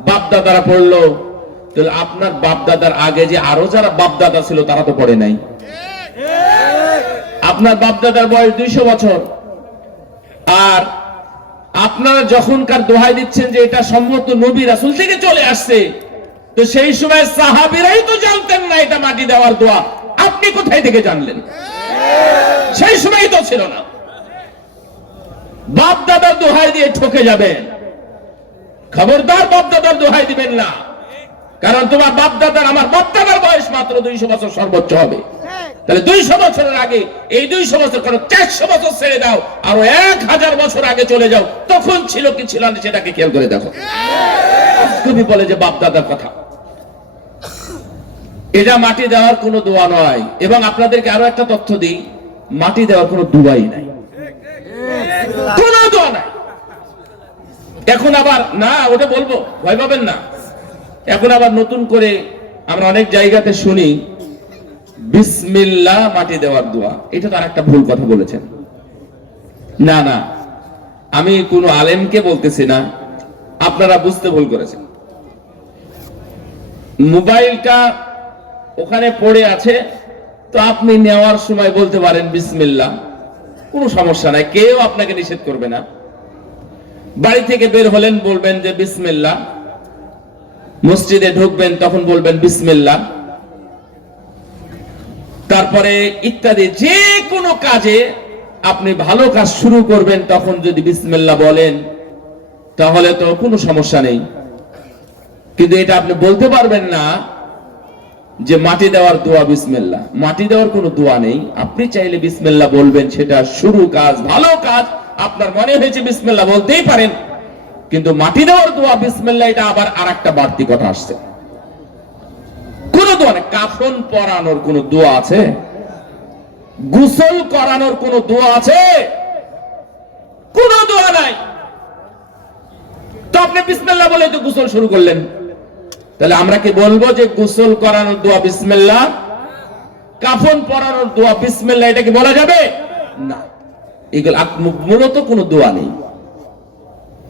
বাপ দাদারা পড়লো, তাহলে আপনার বাপ দাদার আগে যে আরো যারা বাপ দাদা ছিল তারা তো পড়ে নাই। আপনার বাপ দাদার বয়স 200 বছর, আর আপনারা যখনকার দোহাই দিচ্ছেন যে এটা সম্ভবত নবী রাসূল থেকে চলে আসছে, তো সেই সময় সাহাবীরাই তো জানতেন না এটা মাটি দেওয়ার দোয়া, আপনি কোথায় থেকে জানলেন? সেই সময় তো ছিল না। বাপ দাদার দোহাই দিয়ে ঠকে যাবেন, খবরদার বাপ দাদার দোহাই দিবেন না। কারণ তোমার বাপ দাদার, আমার বাপ দাদার বয়স মাত্র 200 বছর সর্বোচ্চ হবে। তাহলে 200 বছরের আগে এই 200 বছর করো, 400 বছর ছেড়ে দাও, আরো 1000 বছর আগে চলে যাও, তখন ছিল কি ছিল না সেটাকে খেয়াল করে দেখো। তুমি বলে যে বাপ দাদার কথা, এটা মাটি দেওয়ার কোনো দোয়া নয়। এবং আপনাদেরকে আরো একটা তথ্য দিই, মাটি দেওয়ার কোনো দোয়াই নাই, কোনো দোয়া নাই। এখন আবার না, ওটা বলবো, ভয় পাবেন না। এখন আবার নতুন করে আমরা অনেক জায়গাতে শুনি বিসমিল্লাহ মাটি দেওয়ার দোয়া, এটা তো আরেকটা ভুল কথা বলেছেন। না না, আমি কোনো আলেমকে বলতেছি না, আপনারা বুঝতে ভুল করেছেন। মোবাইলটা ওখানে পড়ে আছে, তো আপনি নেওয়ার সময় বলতে পারেন বিসমিল্লাহ, কোনো সমস্যা নাই, কেউ আপনাকে নিষেধ করবে না। বাড়ি থেকে বের হলেন, বলবেন যে বিসমিল্লাহ। মসজিদে ঢুকবেন, তখন বলবেন বিসমিল্লাহ। তারপরে ইত্যাদি যে কোনো কাজে আপনি ভালো কাজ শুরু করবেন, তখন যদি বিসমিল্লাহ বলেন তাহলে তো কোনো সমস্যা নেই। কিন্তু এটা আপনি বলতে পারবেন না যে মাটি দেওয়ার দোয়া বিসমিল্লাহ। মাটি দেওয়ার কোনো দোয়া নেই। আপনি চাইলে বিসমিল্লাহ বলবেন, সেটা শুরু কাজ, ভালো কাজ, আপনার মনে হয়েছে বিসমিল্লাহ বলতেই পারেন। কিন্তু মাটি দেওয়ার দোয়া বিসমিল্লাহ, এটা আবার আরেকটা বাড়তি কথা আসছে। কোন দোয়া নেই। কাফন পরানোর কোন দোয়া আছে? গোসল করানোর কোন দোয়া আছে? কোন দোয়া নাই। তো আপনি বিসমিল্লাহ বলে তো গোসল শুরু করলেন, তাহলে আমরা কি বলবো যে গোসল করানোর দোয়া বিসমিল্লাহ, কাফন পরানোর দোয়া বিসমিল্লাহ, এটা কি বলা যাবে? না, এগুলো মূলত কোনো দোয়া নেই।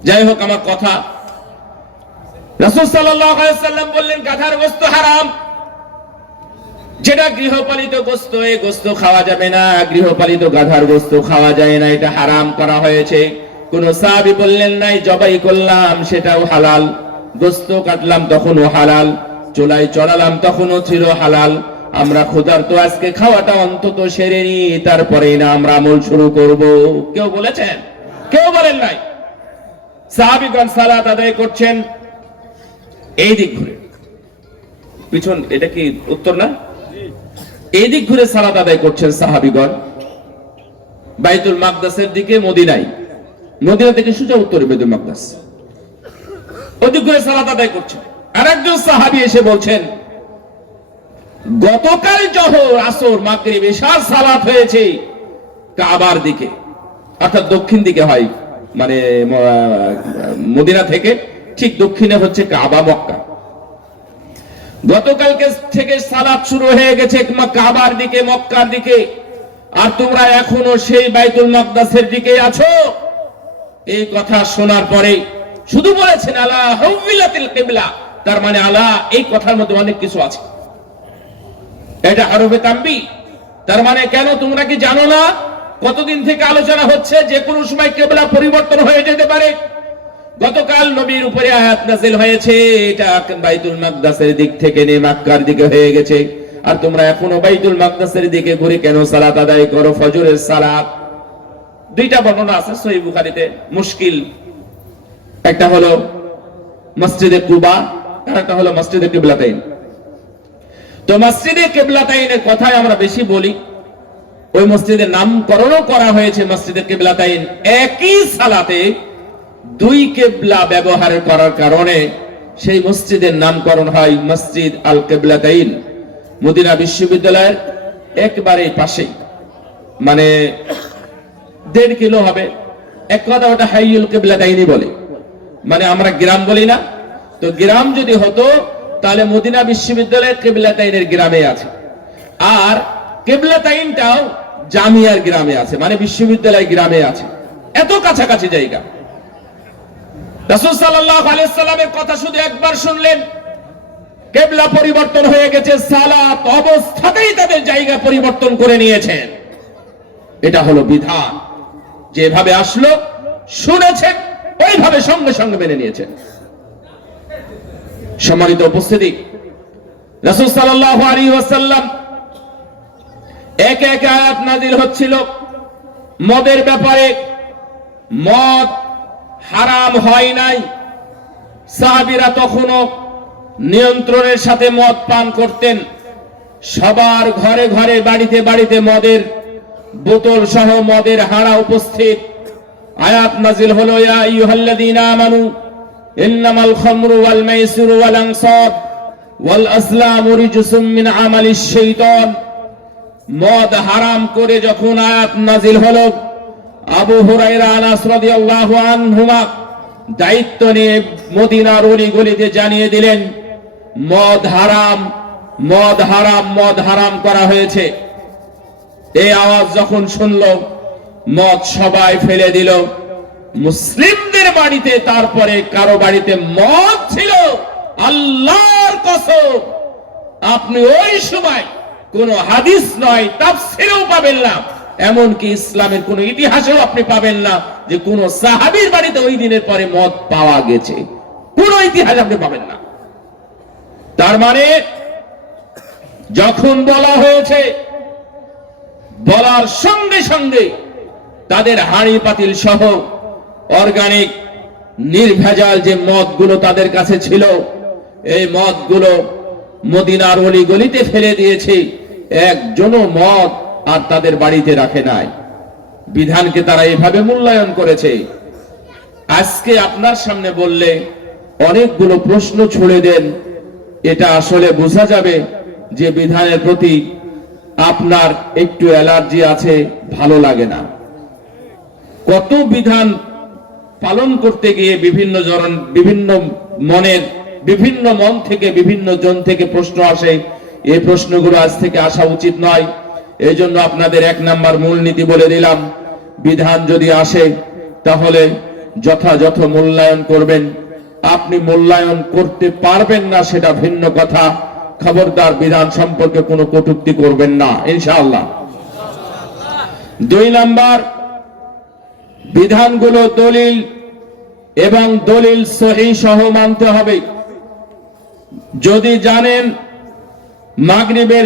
যাই হোক, আমার কথা, রাসূল সাল্লাল্লাহু আলাইহি ওয়াসাল্লাম বললেন গাধার গোশত হারাম। যেটা গৃহপালিত গোশত, এই গোশত খাওয়া যাবে না। গৃহপালিত গাধার গোশত খাওয়া যায় না, এটা হারাম করা হয়েছে। কোন সাহাবী বললেন নাই জবাই করলাম সেটাও হালাল, গোশত কাটলাম তখনও হালাল, চুলায় চড়ালাম তখনও ছিল হালাল। আমরা ক্ষুধার্ত, আজকে খাওয়াটা অন্তত সেরে নি, তারপরেই না আমরা আমল শুরু করব। কেউ বলেছেন? কেউ বলেন নাই। সাহাবীগণ সালাত আদায় করছেন, এই দিক ঘুরে, পিছন, এটা কি উত্তর না? এই দিক ঘুরে সালাত আদায় করছেন সাহাবীগণ, বাইতুল মাকদাসের দিকে, মদিনায়। মদিনা থেকে সোজা উত্তরে বাইতুল মাকদাস, ওদিক ঘুরে সালাত আদায় করছেন। আরেকজন সাহাবী এসে বলছেন, গতকাল জোহর, আসর, মাগরিব, ইশার সালাত হয়েছে কাবার দিকে, অর্থাৎ দক্ষিণ দিকে হয়, মানে মদিনা থেকে ঠিক দক্ষিণে হচ্ছে কাবা, মক্কা। গতকালকে থেকে সালাত শুরু হয়ে গেছে কাবার দিকে, মক্কার দিকে, আর তোমরা এখনো সেই বাইতুল মাকদাসের দিকে আছো। এই কথা শোনার পরে শুধু বলেছেন আলা হুবিলাতিল কিবলা, তার মানে আলা, এই কথার মধ্যে অনেক কিছু আছে। এটা হরফে তানবীহ, তার মানে কেন তোমরা কি জানো না কতদিন থেকে আলোচনা হচ্ছে যে কোনো সময় কিবলা পরিবর্তন হয়ে যেতে পারে। গতকাল নবীর উপরে আয়াত নাযিল হয়েছে, এটা বাইতুল মাকদাসের দিক থেকে নিয়ে মক্কার দিকে হয়ে গেছে, আর তোমরা এখনো বাইতুল মাকদাসের দিকে ঘুরে কেন সালাত আদায় করো? ফজরের সালাত, দুইটা বর্ণনা আছে সহিহ বুখারীতে, মুশকিল। একটা হলো মসজিদে কুবা, আর একটা হলো মসজিদে কিবলাতাইন। তো মসজিদে কিবলাতাইনের কথাই আমরা বেশি বলি। ওই মসজিদের নামকরণও করা হয়েছে মসজিদে কিবলাতাইন। একই সালাতে দুই কিবলা ব্যবহার করার কারণে সেই মসজিদের নামকরণ হয় মসজিদ আল কিবলাতাইন। মদিনা বিশ্ববিদ্যালয়ের একবারে পাশে, মানে 1.5 কিলো হবে। এক কথা, ওটা হাইয়ুল কিবলাতাইনি বলে, মানে আমরা গ্রাম বলি না। তো গ্রাম যদি হতো তাহলে মদিনা বিশ্ববিদ্যালয়ের কিবলাতাইনের গ্রামে আছে, আর কিবলাতাইনটাও জামিয়ার গ্রামে আছে, মানে বিশ্ববিদ্যালয় গ্রামে আছে। এত কাছাকাছি জায়গা। রাসূল সাল্লাল্লাহু আলাইহি ওয়াসাল্লামের কথা শুধু একবার শুনলেন, কিবলা পরিবর্তন হয়ে গেছে, সালাত অবস্থাতেই তাদের জায়গা পরিবর্তন করে নিয়েছেন। এটা হলো বিধান, যেভাবে আসলো শুনেছেন ওইভাবে সঙ্গে সঙ্গে মেনে নিয়েছেন। সম্মানিত উপস্থিতি, রাসূল সাল্লাল্লাহু আলাইহি ওয়াসাল্লাম এক এক আয়াত নাযিল হচ্ছিল মদের ব্যাপারে। মদ হারাম হয় নাই, সাহাবীরা তখনও নিয়ন্ত্রণের সাথে মদ পান করতেন। সবার ঘরে ঘরে বাড়িতে বাড়িতে মদের বোতল সহ মদের হাড়া উপস্থিত। আয়াত নাযিল হলো, ইয়া আইয়ুহাল্লাযীনা আমানু ইন্নামাল খামরু ওয়াল মাইসিরু ওয়াল আনসাব ওয়াল আসলামু রিজসুম মিন আমালিশ শাইতান। মদ হারাম করে যখন আয়াত নাযিল হলো, আবু হুরায়রা আনাস রাদিয়াল্লাহু আনহুমা দায়িত্ব নিয়ে মদিনার অলিগলিতে জানিয়ে দিলেন, মদ হারাম, মদ হারাম, মদ হারাম করা হয়েছে। এই আওয়াজ যখন শুনলো, মদ সবাই ফেলে দিল। মুসলিমদের বাড়িতে তারপরে কারো বাড়িতে মদ ছিল, আল্লাহর কসম আপনি ওই সময় কোন হাদিস নয়, তাফসীরেও পাবেন না, এমনকি ইসলামের কোন ইতিহাসেও আপনি পাবেন না যে কোন সাহাবীর বাড়িতে ওই দিনের পরে মদ পাওয়া গেছে। কোন ইতিহাস আপনি পাবেন না। তার মানে যখন বলা হয়েছে, বলার সঙ্গে সঙ্গে তাদের হাঁড়ি পাতিল সহ অর্গানিক নির্ভেজাল যে মদগুলো তাদের কাছে ছিল, এই মদগুলো মদিনার অলিগলিতে ফেলে দিয়েছে। একজনও মদ আর তাদের বাড়িতে রাখে নাই। বিধানকে তারা এভাবে মূল্যায়ন করেছে। আজকে আপনার সামনে বললে অনেকগুলো প্রশ্ন ছুড়ে দেন, এটা আসলে বোঝা যাবে যে বিধানের প্রতি আপনার একটু অ্যালার্জি আছে, ভালো লাগে না। কত বিধান পালন করতে গিয়ে বিভিন্ন মনের বিভিন্ন মন থেকে বিভিন্ন জন থেকে প্রশ্ন আসে। এই প্রশ্নগুলো আজ থেকে আসা উচিত নয়। এই জন্য আপনাদের এক নাম্বার মূলনীতি বলে দিলাম, বিধান যদি আসে তাহলে যথাযথ মূল্যায়ন করবেন। আপনি মূল্যায়ন করতে পারবেন না সেটা ভিন্ন কথা, খবরদার বিধান সম্পর্কে কোনো কটূক্তি করবেন না, ইনশাআল্লাহ। দুই নাম্বার, বিধানগুলো দলিল এবং দলিল সহিহ সহ মানতে হবে। যদি জানেন মাগরিবের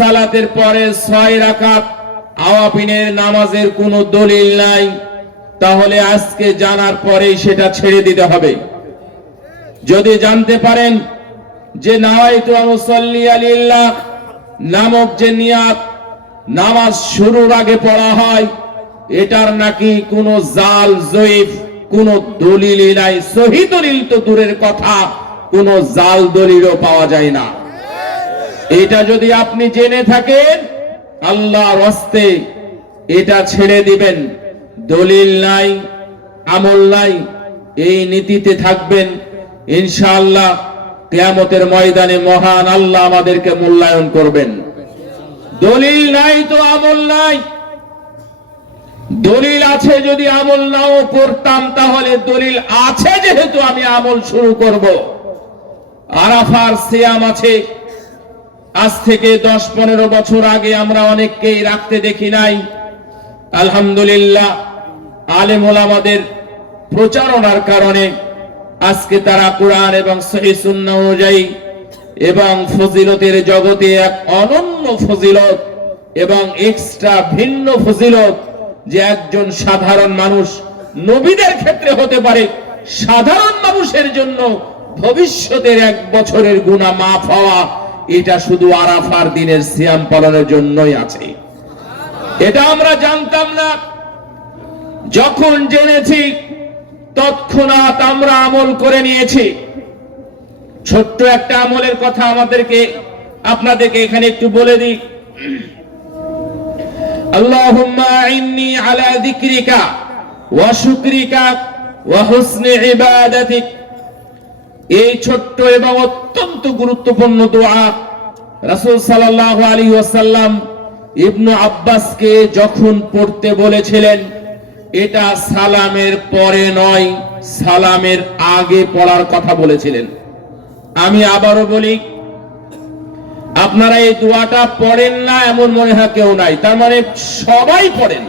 সালাতের পরে 6 রাকাত আওয়াবিনের নামাজের কোনো দলিল নাই, তাহলে আজকে জানার পরেই সেটা ছেড়ে দিতে হবে। যদি জানতে পারেন যে নাওয়াইতু মুসাল্লি লিল্লাহ নামক যে নিয়াত নামাজ শুরুর আগে পড়া হয়, এটার নাকি কোনো জাল জয়ীফ কোনো দলিলই নাই, সহিহ দলিল তো দূরের কথা, কোনো জাল দলিলও পাওয়া যায় না। এটা যদি আপনি জেনে থাকেন, আল্লাহর ওয়াস্তে এটা ছেড়ে দিবেন। দলিল নাই, আমল নাই, এই নীতিতে থাকবেন, ইনশাআল্লাহ কিয়ামতের ময়দানে মহান আল্লাহ আমাদেরকে মূল্যায়ন করবেন। দলিল নাই তো আমল নাই। দলিল আছে, যদি আমল নাও করতাম তাহলে দলিল আছে যেহেতু আমি আমল শুরু করব। আরাফার সিয়াম আছে, আজ থেকে 10-15 বছর আগে আমরা অনেককেই রাখতে দেখি নাই। আলহামদুলিল্লাহ আলেম ওলামাদের প্রচারণার কারণে আজকে তারা কোরআন এবং সহিহ সুন্নাহ অনুযায়ী এবং ফজিলতের জগতে এক অনন্য ফজিলত এবং এক্সট্রা ভিন্ন ফজিলত যে একজন সাধারণ মানুষ, নবীদের ক্ষেত্রে হতে পারে, সাধারণ মানুষের জন্য ভবিষ্যতের 1 বছরের গুনাহ মাফ হওয়া, এটা শুধু আরাফার দিনের সিয়াম পালনের জন্যই আছে। এটা আমরা জানতাম না। যখন জেনেছি তৎক্ষণাৎ আমরা আমল করে নিয়েছি। ছোট্ট একটা আমলের কথা আপনাদেরকে এখানে একটু বলে দিই। আল্লাহুম্মা আইন্নি আলা যিকরিকা ওয়া শুকরিকা ওয়া হুসনি ইবাদাতিক। এই ছোট্ট এবং অত্যন্ত গুরুত্বপূর্ণ দোয়া রাসূল সাল্লাল্লাহু আলাইহি ওয়াসাল্লাম ইবনে আব্বাসকে যখন পড়তে বলেছিলেন, এটা সালামের পরে নয়, সালামের আগে পড়ার কথা বলেছিলেন। আমি আবারও বলি, আপনারা এই দোয়াটা পড়েন না এমন মনে হয় কেউ নাই, তার মানে সবাই পড়েন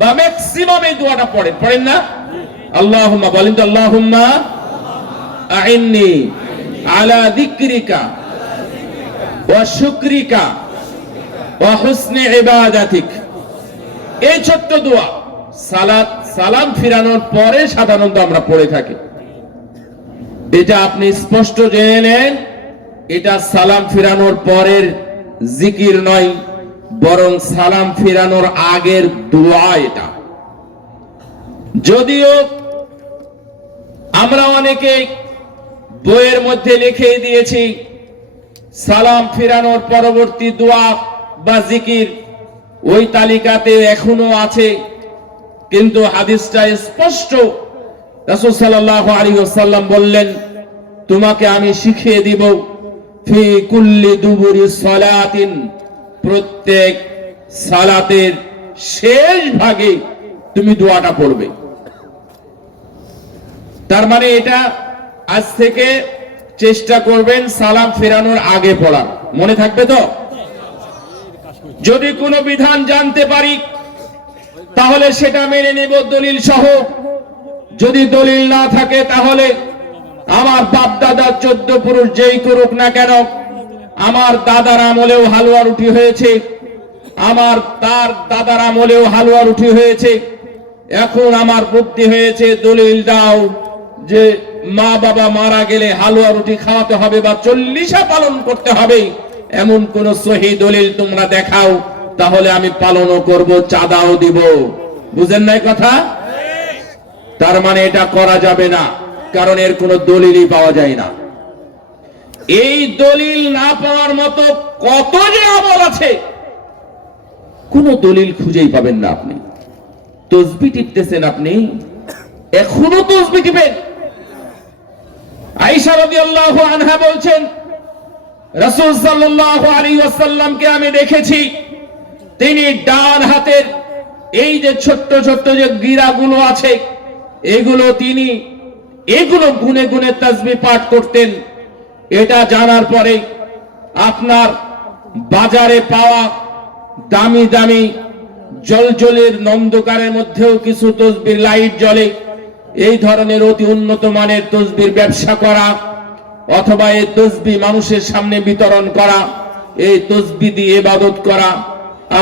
বা ম্যাক্সিমাম এই দোয়াটা পড়েন না? আল্লাহুম্মা, বলেন তো, আল্লাহুম্মা আইন্নি আলা যিকরিকা ওয়া শুকরিকা ওয়া হুসনি ইবাদাতিক। এই ছোট্ট দোয়া সালাম ফিরানোর পরে সাধারণত আমরা পড়ে থাকি। এটা আপনি স্পষ্ট জেনে নেন, এটা সালাম ফিরানোর পরের জিকির নয়, বরং সালাম ফিরানোর আগের দোয়া এটা। যদিও আমরা অনেকে বইয়ের মধ্যে লিখে দিয়েছি সালাম ফিরানোর পরবর্তী দোয়া বা জিকির, ওই তালিকাতে এখনো আছে, কিন্তু হাদিসটা স্পষ্ট। রাসূল সাল্লাল্লাহু আলাইহি ওয়াসাল্লাম বললেন, তোমাকে আমি শিখিয়ে দিব ফি কুল্লি দুবুরি সালাতিন, প্রত্যেক সালাতের শেষ ভাগে তুমি দোয়াটা পড়বে। তার মানে এটা আজ থেকে চেষ্টা করবেন সালাম ফেরানোর আগে পড়ার। মনে থাকবে তো? যদি কোনো বিধান জানতে পারি তাহলে সেটা মেনে নেব দলিল সহ। যদি দলিল না থাকে তাহলে আমার বাপ দাদা 14 পুরুষ যেই করুক না কেন, আমার দাদার আমলেও হালুয়া রুটি হয়েছে, আমার তার দাদার আমলেও হালুয়া রুটি হয়েছে, এখন আমার বুদ্ধি হয়েছে দলিল দাও যে মা বাবা মারা গেলে হালুয়া রুটি খাওয়াতে হবে বা 40 পালন করতে হবে, এমন কোন সহি দলিল তোমরা দেখাও, তাহলে আমি পালনও করব, চাঁদাও দিব। বুঝেন নাই কথা? তার মানে এটা করা যাবে না, কারণ এর কোনো দলিলই পাওয়া যায় না। এই দলিল না পাওয়ার মতো কত যে আমল আছে, কোন দলিল খুঁজেই পাবেন না। আপনি তসবিহ টিপতেছেন, আপনি এখনো তসবিহ টিপেন। আয়েশা রাদিয়াল্লাহু আনহা বলছেন, রাসূল সাল্লাল্লাহু আলাইহি ওয়াসাল্লামকে আমি দেখেছি, তিনি ডান হাতের এই যে ছোট্ট ছোট্ট যে গিরাগুলো আছে, তিনি এগুলো গুনে গুনে তাসবিহ পাঠ করতেন। এটা জানার পরে আপনার বাজারে পাওয়া দামি দামি জলজলের নন্দকারের মধ্যেও কিছু তসবির লাইট জ্বলে, এই ধরনের অতি উন্নত মানের তসবির ব্যবসা করা অথবা এই তসবিহ মানুষের সামনে বিতরণ করা, এই তসবিহ দিয়ে ইবাদত করা,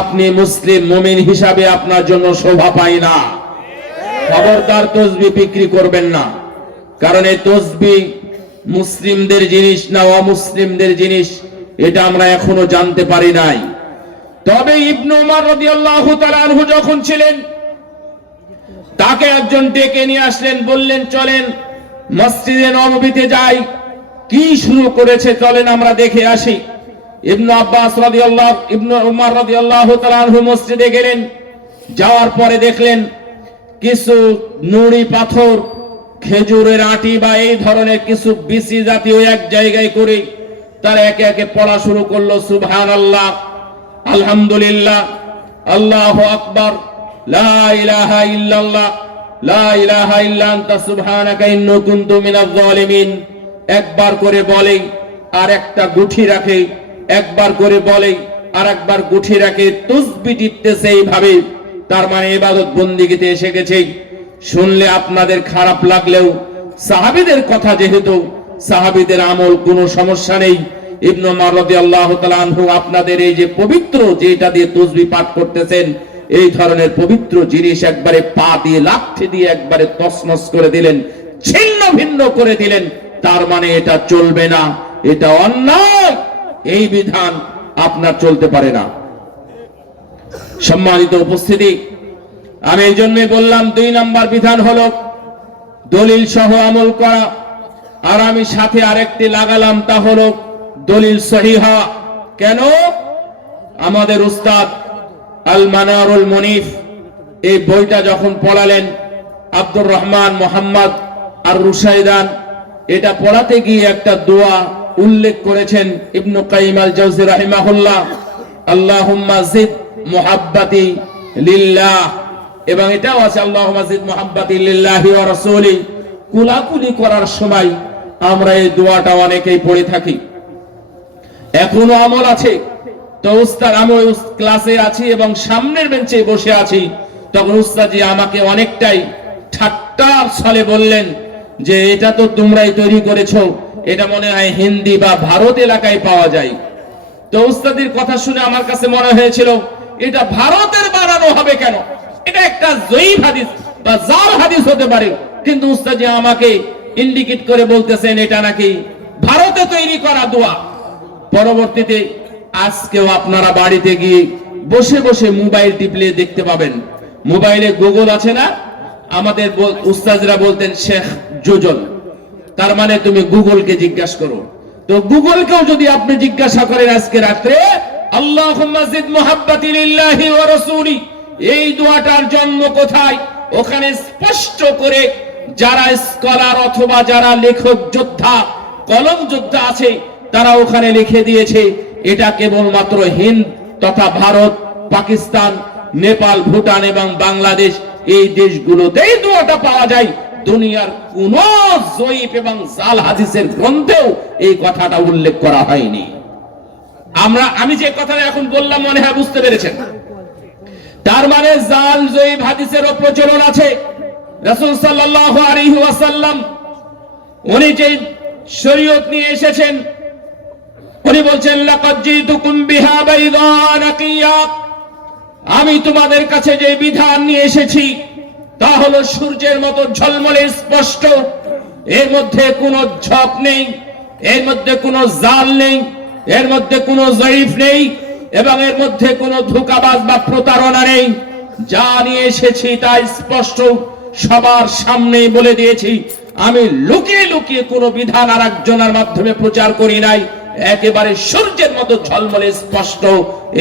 আপনি মুসলিম মুমিন হিসাবে আপনার জন্য শোভা পায় না। খবরদার তসবিহ বিক্রি করবেন না, কারণ এই তসবিহ মুসলিমদের জিনিস না অমুসলিমদের জিনিস, এটা আমরা এখনো জানতে পারি নাই। তবে ইবনে উমর রাদিয়াল্লাহু তাআলা আনহু যখন ছিলেন, তাকে একজন ডেকে নিয়ে আসলেন, বললেন চলেন মসজিদে নববীতে যাই। কি শুরু করেছে চলেন আমরা দেখে আসি। ইবনে উমর রাদিয়াল্লাহু তাআলা আনহু মসজিদে গেলেন, যাওয়ার পরে দেখলেন কিছু নুড়ি পাথর, খেজুরের আটি বা এই ধরনের কিছু বিচি জাতীয় এক জায়গায় করে তারা একে একে পড়া শুরু করলো, সুবহানাল্লাহ, আলহামদুলিল্লাহ, আল্লাহু আকবার, লা ইলাহা ইল্লাল্লাহ, লা ইলাহা ইল্লা আনতা সুবহানাকা ইন্নী কুনতু মিনাজ জালিমিন। একবার করে বলে আর একটা গুঠি রাখে, একবার করে বলে আর একবার গুঠি রাখে, তাসবিহ টিপতেছে এইভাবে। তার মানে ইবাদত বন্দেগীতে এসে গেছে। শুনলে আপনাদের খারাপ লাগলেও সাহাবীদের কথা, যেহেতু সাহাবীদের আমল, কোনো সমস্যা নেই। ইবনে উমর রাদিয়াল্লাহু তাআলা আনহু আপনাদের এই যে পবিত্র, যেটা দিয়ে তাসবিহ পাঠ করতেছেন, এই ধরনের পবিত্র জিনিস একবারে পা দিয়ে লাথি দিয়ে একবারে তছনছ করে দিলেন, ছিন্ন ভিন্ন করে দিলেন। তার মানে এটা চলবে না, এটা অন্যায়, এই বিধান আপনার চলতে পারে না। সম্মানিত উপস্থিতি, আমি এই জন্যই বললাম 2 নাম্বার বিধান হলো দলিল সহ আমল করা, আর আমি সাথে আরেকটি লাগালাম, তা হলো দলিল সহিহ। কেন? আমাদের উস্তাদ আল মানারুল মুনিফ এই বইটা যখন পড়ালেন, আব্দুর রহমান মোহাম্মদ আর রুশাইদান, এটা পড়াতে গিয়ে একটা দোয়া উল্লেখ করেছেন ইবনে কাইয়িম আল জাওজি রাহিমাহুল্লাহ, আল্লাহুম্মা জিদ মুহাব্বাতি লিল্লাহ এবং এটাও আছে আল্লাহুম্মা জিদ মুহাব্বাতি লিল্লাহি ওয়া রাসূলি। কুলাকুলি করার সময় আমরা এই দোয়াটা অনেকেই পড়ে থাকি, এখনো আমল আছে। তো উস্তাদ, আমি ওই ক্লাসে আছি এবং সামনের বেঞ্চে বসে আছি, তখন উস্তাদজি আমাকে অনেকটাই ঠাট্টার ছলে বললেন যে এটা তো তোমরাই তৈরি করেছো, এটা মনে হয় হিন্দি বা ভারত এলাকায় পাওয়া যায়। তো উস্তাদের কথা শুনে আমার কাছে মনে হয়েছিল এটা ভারতের বানানো হবে কেন, এটা একটা জয়ীফ হাদিস বা জাল হাদিস হতে পারে। কিন্তু উস্তাদজি আমাকে ইন্ডিকেট করে বলতেছেন এটা নাকি ভারতে তৈরি করা দোয়া। পরবর্তীতে আজকেও আপনারা বাড়িতে গিয়ে বসে বসে মোবাইল টিপলে দেখতে পাবেন, মোবাইলে গুগল আছে না, আমাদের উস্তাদরা বলতেন শেখ যোজন, তার মানে তুমি গুগলকে জিজ্ঞাসা করো। তো গুগলকেও যদি আপনি জিজ্ঞাসা করেন আজকে রাত্রে আল্লাহুম্মা জিদ মুহাব্বাতি লিল্লাহি ওয়া রাসূলি, এই দোয়াটার জন্ম কোথায়, ওখানে স্পষ্ট করে যারা স্কলার অথবা যারা লেখক যোদ্ধা কলম যোদ্ধা আছে তারা ওখানে লিখে দিয়েছে এটা কেবলমাত্র হিন্দ তথা ভারত, পাকিস্তান, নেপাল, ভুটান এবং বাংলাদেশ, এই দেশগুলোতেই দোয়াটা পাওয়া যায়। দুনিয়ার কোন জয়ীফ এবং জাল হাদিসের গ্রন্থেও এই কথাটা উল্লেখ করা হয়নি। আমি যে কথাটা এখন বললাম মনে হয় বুঝতে পেরেছেন। তার মানে জাল জয়ীফ হাদিসেরও প্রচলন আছে। রাসূল সাল্লাল্লাহু আলাইহি ওয়াসাল্লাম উনি যে শরীয়ত নিয়ে এসেছেন, উনি বলছেন লাকাদ জিতুকুম বিহা বাইদা নাকিয়া, আমি তোমাদের কাছে যে বিধান নিয়ে এসেছি তা হলো সূর্যের মতো ঝলমলে স্পষ্ট, এর মধ্যে কোনো ঝক নেই, এর মধ্যে কোনো জাল নেই, এর মধ্যে কোনো জয়ীফ নেই এবং এর মধ্যে কোনো ধোঁকাবাজ বা প্রতারণা নেই। যা নিয়ে এসেছি তা স্পষ্ট, সবার সামনেই বলে দিয়েছি। আমি লুকিয়ে লুকিয়ে কোনো বিধান আর একজনের মাধ্যমে প্রচার করি নাই, একেবারে সূর্যের মতো ঝলমলে স্পষ্ট।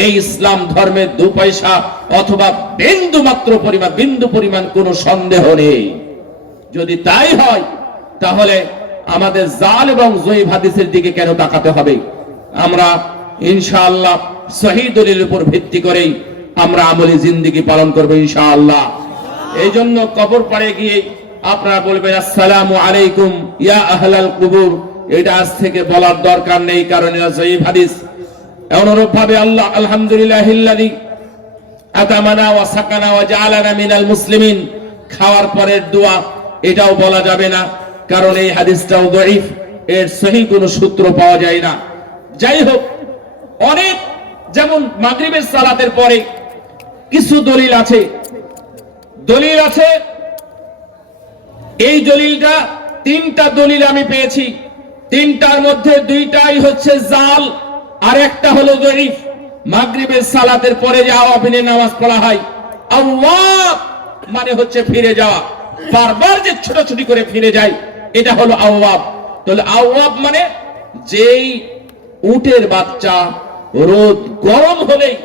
এই ইসলাম ধর্মের 2 পয়সা অথবা বিন্দু পরিমাণ কোনো সন্দেহ নেই। যদি তাই হয় তাহলে আমাদের জাল এবং জয়ীফ হাদিসের দিকে কেন তাকাতে হবে? আমরা ইনশাআল্লাহ সহিহ দলিলের উপর ভিত্তি করেই আমরা আমলি জিন্দেগি পালন করব ইনশাআল্লাহ। এই জন্য কবর পাড়ে গিয়ে আপনারা বলবেন আসসালামু আলাইকুম ইয়া আহলাল কুবুর, এটা আজ থেকে বলার দরকার নেই, কারণ এটা জয়ীফ হাদিস। অনুরূপ ভাবে আল্লাহ আলহামদুলিল্লাহিল্লাযী আতামানা ওয়া সাকানা ওয়া জাআলানা মিনাল মুসলিমিন, খাওয়ার পরের দোয়া এটাও বলা যাবে না, কারণ এই হাদিসটাও জয়ীফ, এর সহিহ কোনো সূত্র পাওয়া যায় না। যাই হোক, অনেক যেমন মাগরিবের সালাতের পরে কিছু দলিল আছে, এই দলিলটা 3টা দলিল আমি পেয়েছি, 3টার মধ্যে 2টাই হচ্ছে জাল আর একটা হলো জয়ীফ। মাগরিবের সালাতের পরে যে আওয়াবিনের নামাজ পড়া হয়, আওয়াব মানে হচ্ছে ফিরে যাওয়া, বারবার যে ছোটাছুটি করে ফিরে যায়, এটা হলো আওয়াব। তাহলে আওয়াব মানে যেই উটের বাচ্চা রোদ গরম হলেই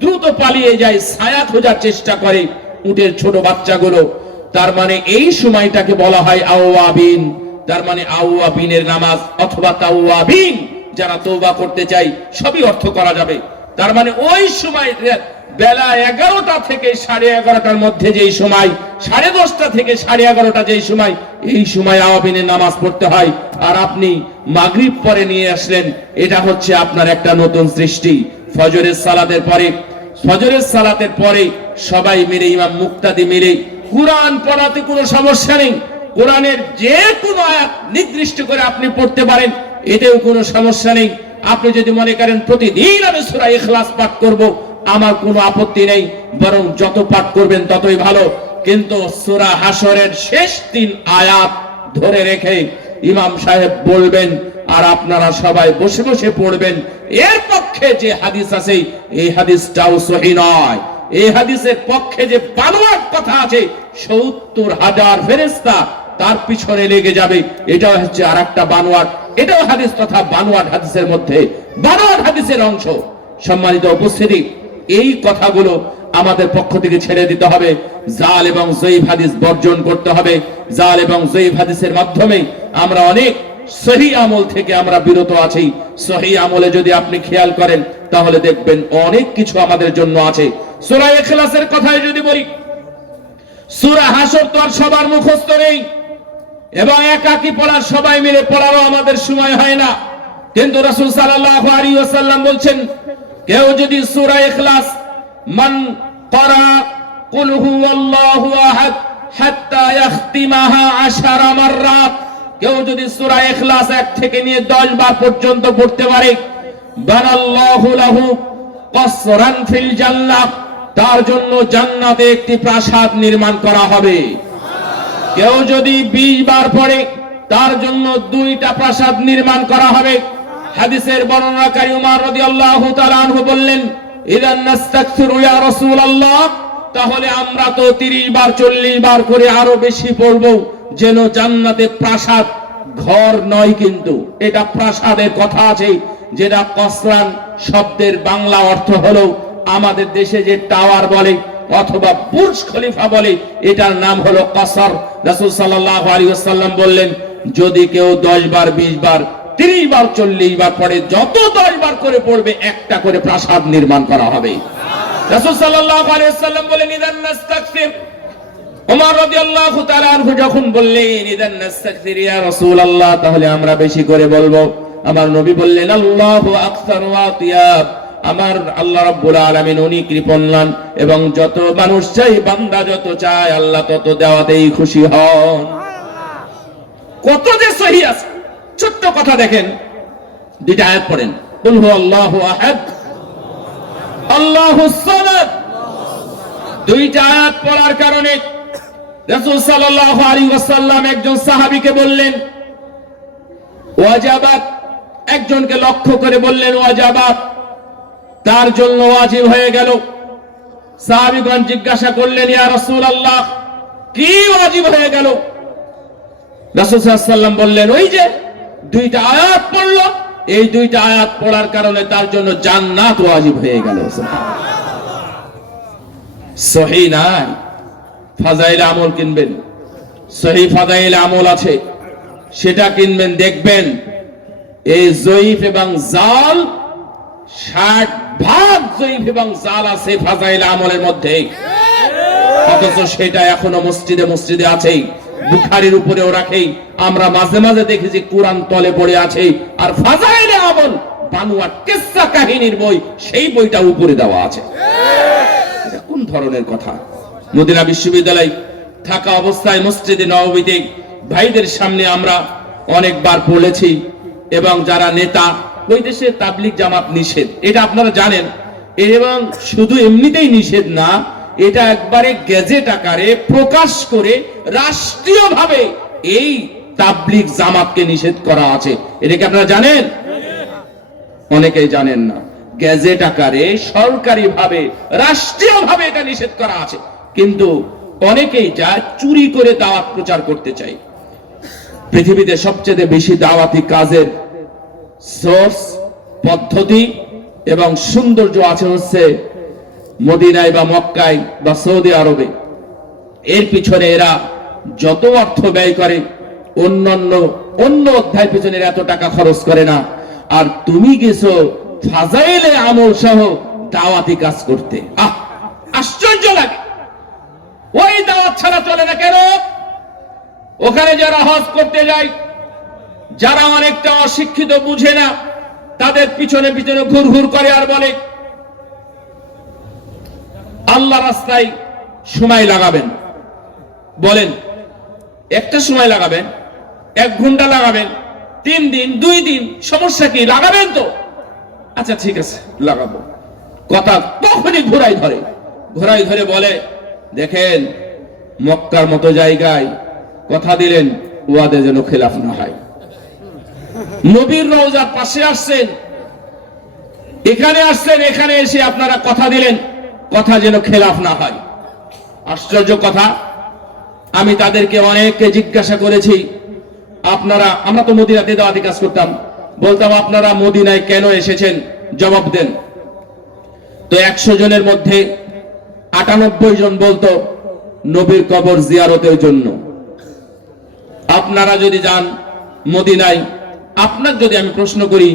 দ্রুত পালিয়ে যায়, ছায়া খোঁজার চেষ্টা করে উটের ছোট বাচ্চাগুলো, তার মানে এই সময়টাকে বলা হয় আওয়াবিন। তার মানে আওয়াবিনের নামাজ অথবা তাওয়াবিন, যারা তওবা করতে চাই, সবই অর্থ করা যাবে। তার মানে ওই সময় বেলা 11টা থেকে 11:30টার মধ্যে যেই সময়, 10:30 থেকে 11:30টা যেই সময়, এই সময় আওয়াবিনের নামাজ পড়তে হয়। আর আপনি মাগরিব পরে নিয়ে আসলেন, এটা হচ্ছে আপনার একটা নতুন সৃষ্টি। ফজরের সালাতের পরে সবাই মিলে, ইমাম মুক্তাদি মিলে কুরআন পড়াতে কোনো সমস্যা নেই। কোরআনের যে কোনো আয়াত নির্দিষ্ট করে আপনি পড়তে পারেন, এতেও কোনো সমস্যা নেই। আপনি যদি মনে করেন প্রতিদিন আমি সূরা ইখলাস পাঠ করব, আমার কোনো আপত্তি নেই, বরং যত পাঠ করবেন ততই ভালো। কিন্তু সূরা হাশরের শেষ 3 আয়াত ধরে রেখে ইমাম সাহেব বলবেন আর আপনারা সবাই বসে বসে পড়বেন, এর পক্ষে যে হাদিস আছে এই হাদিসটাও সহিহ নয়। এই হাদিসের পক্ষে যে বানোয়াট কথা আছে, 70,000 ফেরেশতা তার পিছনে লেগে যাবে, এটাও হচ্ছে আরেকটা বানোয়াট। এটাও হাদিস তথা বানোয়াট হাদিসের মধ্যে, বানোয়াট হাদিসের অংশ। সম্মানিত উপস্থিতি, এই কথাগুলো আমাদের পক্ষ থেকে ছেড়ে দিতে হবে। জাল এবং জয়ীফ হাদিস বর্জন করতে হবে। জাল এবং জয়ীফ হাদিসের মাধ্যমে আমরা অনেক সহিহ আমল থেকে আমরা বিরত আছি। সহিহ আমলে যদি আপনি খেয়াল করেন তাহলে দেখবেন অনেক কিছু আমাদের জন্য আছে। সূরা ইখলাসের কথাই যদি বলি, সূরা হাসর তো আর সবার মুখস্থ নেই, এবং একাকী পড়ার, সবাই মিলে পড়ারও আমাদের সময় হয় না। কিন্তু রাসূল সাল্লাল্লাহু আলাইহি ওয়াসাল্লাম বলছেন, কেউ যদি সূরা ইখলাস মান ক্বারা কুল হুয়াল্লাহু আহাদ হাত্তা ইয়াখতিমাহা 10 মাররাত, কেউ যদি সূরা ইখলাস 1 থেকে নিয়ে 10 বার পর্যন্ত পড়তে পারে, বানাল্লাহু লাহু কসরান ফিল জান্নাহ, তার জন্য জান্নাতে একটি প্রাসাদ নির্মাণ করা হবে। কেউ যদি 20 বার পড়ে, তার জন্য 2টা প্রাসাদ নির্মাণ করা হবে। হাদিসের বর্ণনাকারী উমর রাদিয়াল্লাহু তাআলা আনহু বললেন, ইদান নাস্তাগফিরু ইয়া রাসূলুল্লাহ, তাহলে আমরা তো 30 বার 40 বার করে আরো বেশি পড়বো, যেন জান্নাতে প্রাসাদ, ঘর নয় কিন্তু এটা প্রাসাদের কথা আছে, যেটা কসরান শব্দের বাংলা অর্থ হলো আমাদের দেশে যে টাওয়ার বলে অথবা বুর্জ খলিফা বলে, এটার নাম হলো কসর। রাসূল সাল্লাল্লাহু আলাইহি ওয়াসাল্লাম বললেন, যদি কেউ 10 বার 20 বার 30 বার 40 বার পড়ে, যত 10 বার করে পড়বে একটা করে প্রাসাদ নির্মাণ করা হবে। রাসূল সাল্লাল্লাহু আলাইহি ওয়াসাল্লাম বলেন, ইদান নাস্তাগফির, ওমর রাদিয়াল্লাহু তাআলা আনহু যখন বললেন ইদান নাস্তাগফির ইয়া রাসূলুল্লাহ, তাহলে আমরা বেশি করে বলবো। আমার নবী বললেন, আল্লাহু আকবার ওয়া আতিয়াব, আমার আল্লাহ রাব্বুল আলামিন উনি কৃপণান, এবং যত মানুষ চাই, বান্দা যত চায়, আল্লাহ তত দেওয়াতেই খুশি হন। কত যে সহিহ আছে। ছোট্ট কথা দেখেন, 2টা আয়াত পড়েন, কুল হুয়াল্লাহু আহাদ আল্লাহুস সামাদ। 2টা আয়াত পড়ার কারণে রাসূল সাল্লাল্লাহু আলাইহি ওয়াসাল্লাম একজন সাহাবীকে বললেন ওয়াজাবাত, একজনকে লক্ষ্য করে বললেন ওয়াজাবাত, তার জন্য ওয়াজিব হয়ে গেল। সাহাবীগণ জিজ্ঞাসা করলেন, ইয়া রাসূলুল্লাহ, কি ওয়াজিব হয়ে গেল? রাসূল সাল্লাল্লাহু আলাইহি ওয়াসাল্লাম বললেন, ওই যে 2টা আয়াত পড়লো, এই 2টা আয়াত পড়ার কারণে তার জন্য জান্নাত ওয়াজিব হয়ে গেল। সহিহ নাই, ফাজাইল আমল কিনবেন, সহিহ ফাজাইল আমল আছে, সেটা কিনবেন, দেখবেন এই জয়ীফ এবং জাল 60 ভাগ জয়ীফ এবং জাল আছে ফাজাইল আমলের মধ্যে, অথচ সেটা এখনো মসজিদে মসজিদে আছে, বুখারীর উপরেও রাখে। আমরা মাঝে মাঝে দেখেছি কোরআন তলে পড়ে আছে, আর ফাজাইল আমল বানুয়া কিসসা কাহিনীর বই, সেই বইটা উপরে দেওয়া আছে। এটা কোন ধরনের কথা? মদিনা বিশ্ববিদ্যালয় থাকা অবস্থায় মসজিদে নববীতে ভাইদের সামনে আমরা অনেকবার বলেছি, এবং যারা নেতা, ওই দেশে তাবলিগ জামাত নিষেধ, এটা আপনারা জানেন, এবং শুধু এমনিতেই নিষেধ না, এটা একবারে গেজেট আকারে প্রকাশ করে রাষ্ট্রীয়ভাবে এই তাবলিগ জামাতকে নিষেধ করা আছে। এটা কি আপনারা জানেন? অনেকেই জানেন না। গেজেট আকারে সরকারিভাবে, রাষ্ট্রীয়ভাবে এটা নিষেধ করা আছে, কিন্তু অনেকেই যা চুরি করে দাওয়াত প্রচার করতে চায়। পৃথিবীতে সবচেয়ে বেশি দাওয়াতি কাজের সোর্স, পদ্ধতি এবং সৌন্দর্য আছে হচ্ছে মদিনায় বা মক্কায় বা সৌদি আরবে। এর পিছনে এরা যত অর্থ ব্যয় করে, অন্য অধ্যায় পিছনে এত টাকা খরচ করে না। আর তুমি গেছো ফাজাইলে আমল সহ দাওয়াতি কাজ করতে, আশ্চর্য লাগে। ওই দাওয়াত ছাড়া চলে না কেন? ওখানে যারা হজ করতে যায়, যারা অনেকটা অশিক্ষিত, বুঝে না, তাদের পিছনে পিছনে ঘুরঘুর করে আর বলে আল্লাহ রাস্তায় সময় লাগাবেন, বলেন একটা সময় লাগাবেন, 1 ঘন্টা লাগাবেন, 3 দিন 2 দিন, সমস্যা কি? লাগাবেন তো, আচ্ছা ঠিক আছে লাগাবো। কথা তখনই ঘোরাই ধরে বলে, দেখেন মক্কার মতো জায়গায় কথা দিলেন, ওয়াদে যেন খেলাফ না হয়। নবীর রওজার পাশে আসছেন, এখানে এসে আপনারা কথা দিলেন, কথা যেন খেলাফ না হয়। আশ্চর্য কথা। আমি তাদেরকে অনেককে জিজ্ঞাসা করেছি, আমরা তো মদিনাতে দাওয়াতি কাজ করতাম, বলতাম আপনারা মদিনায় কেন এসেছেন, জবাব দেন। তো 100 জনের মধ্যে 98 জন বলতো নবীর কবর জিয়ারতের জন্য। আপনারা যদি যান মদিনায়, আপনার যদি আমি প্রশ্ন করি,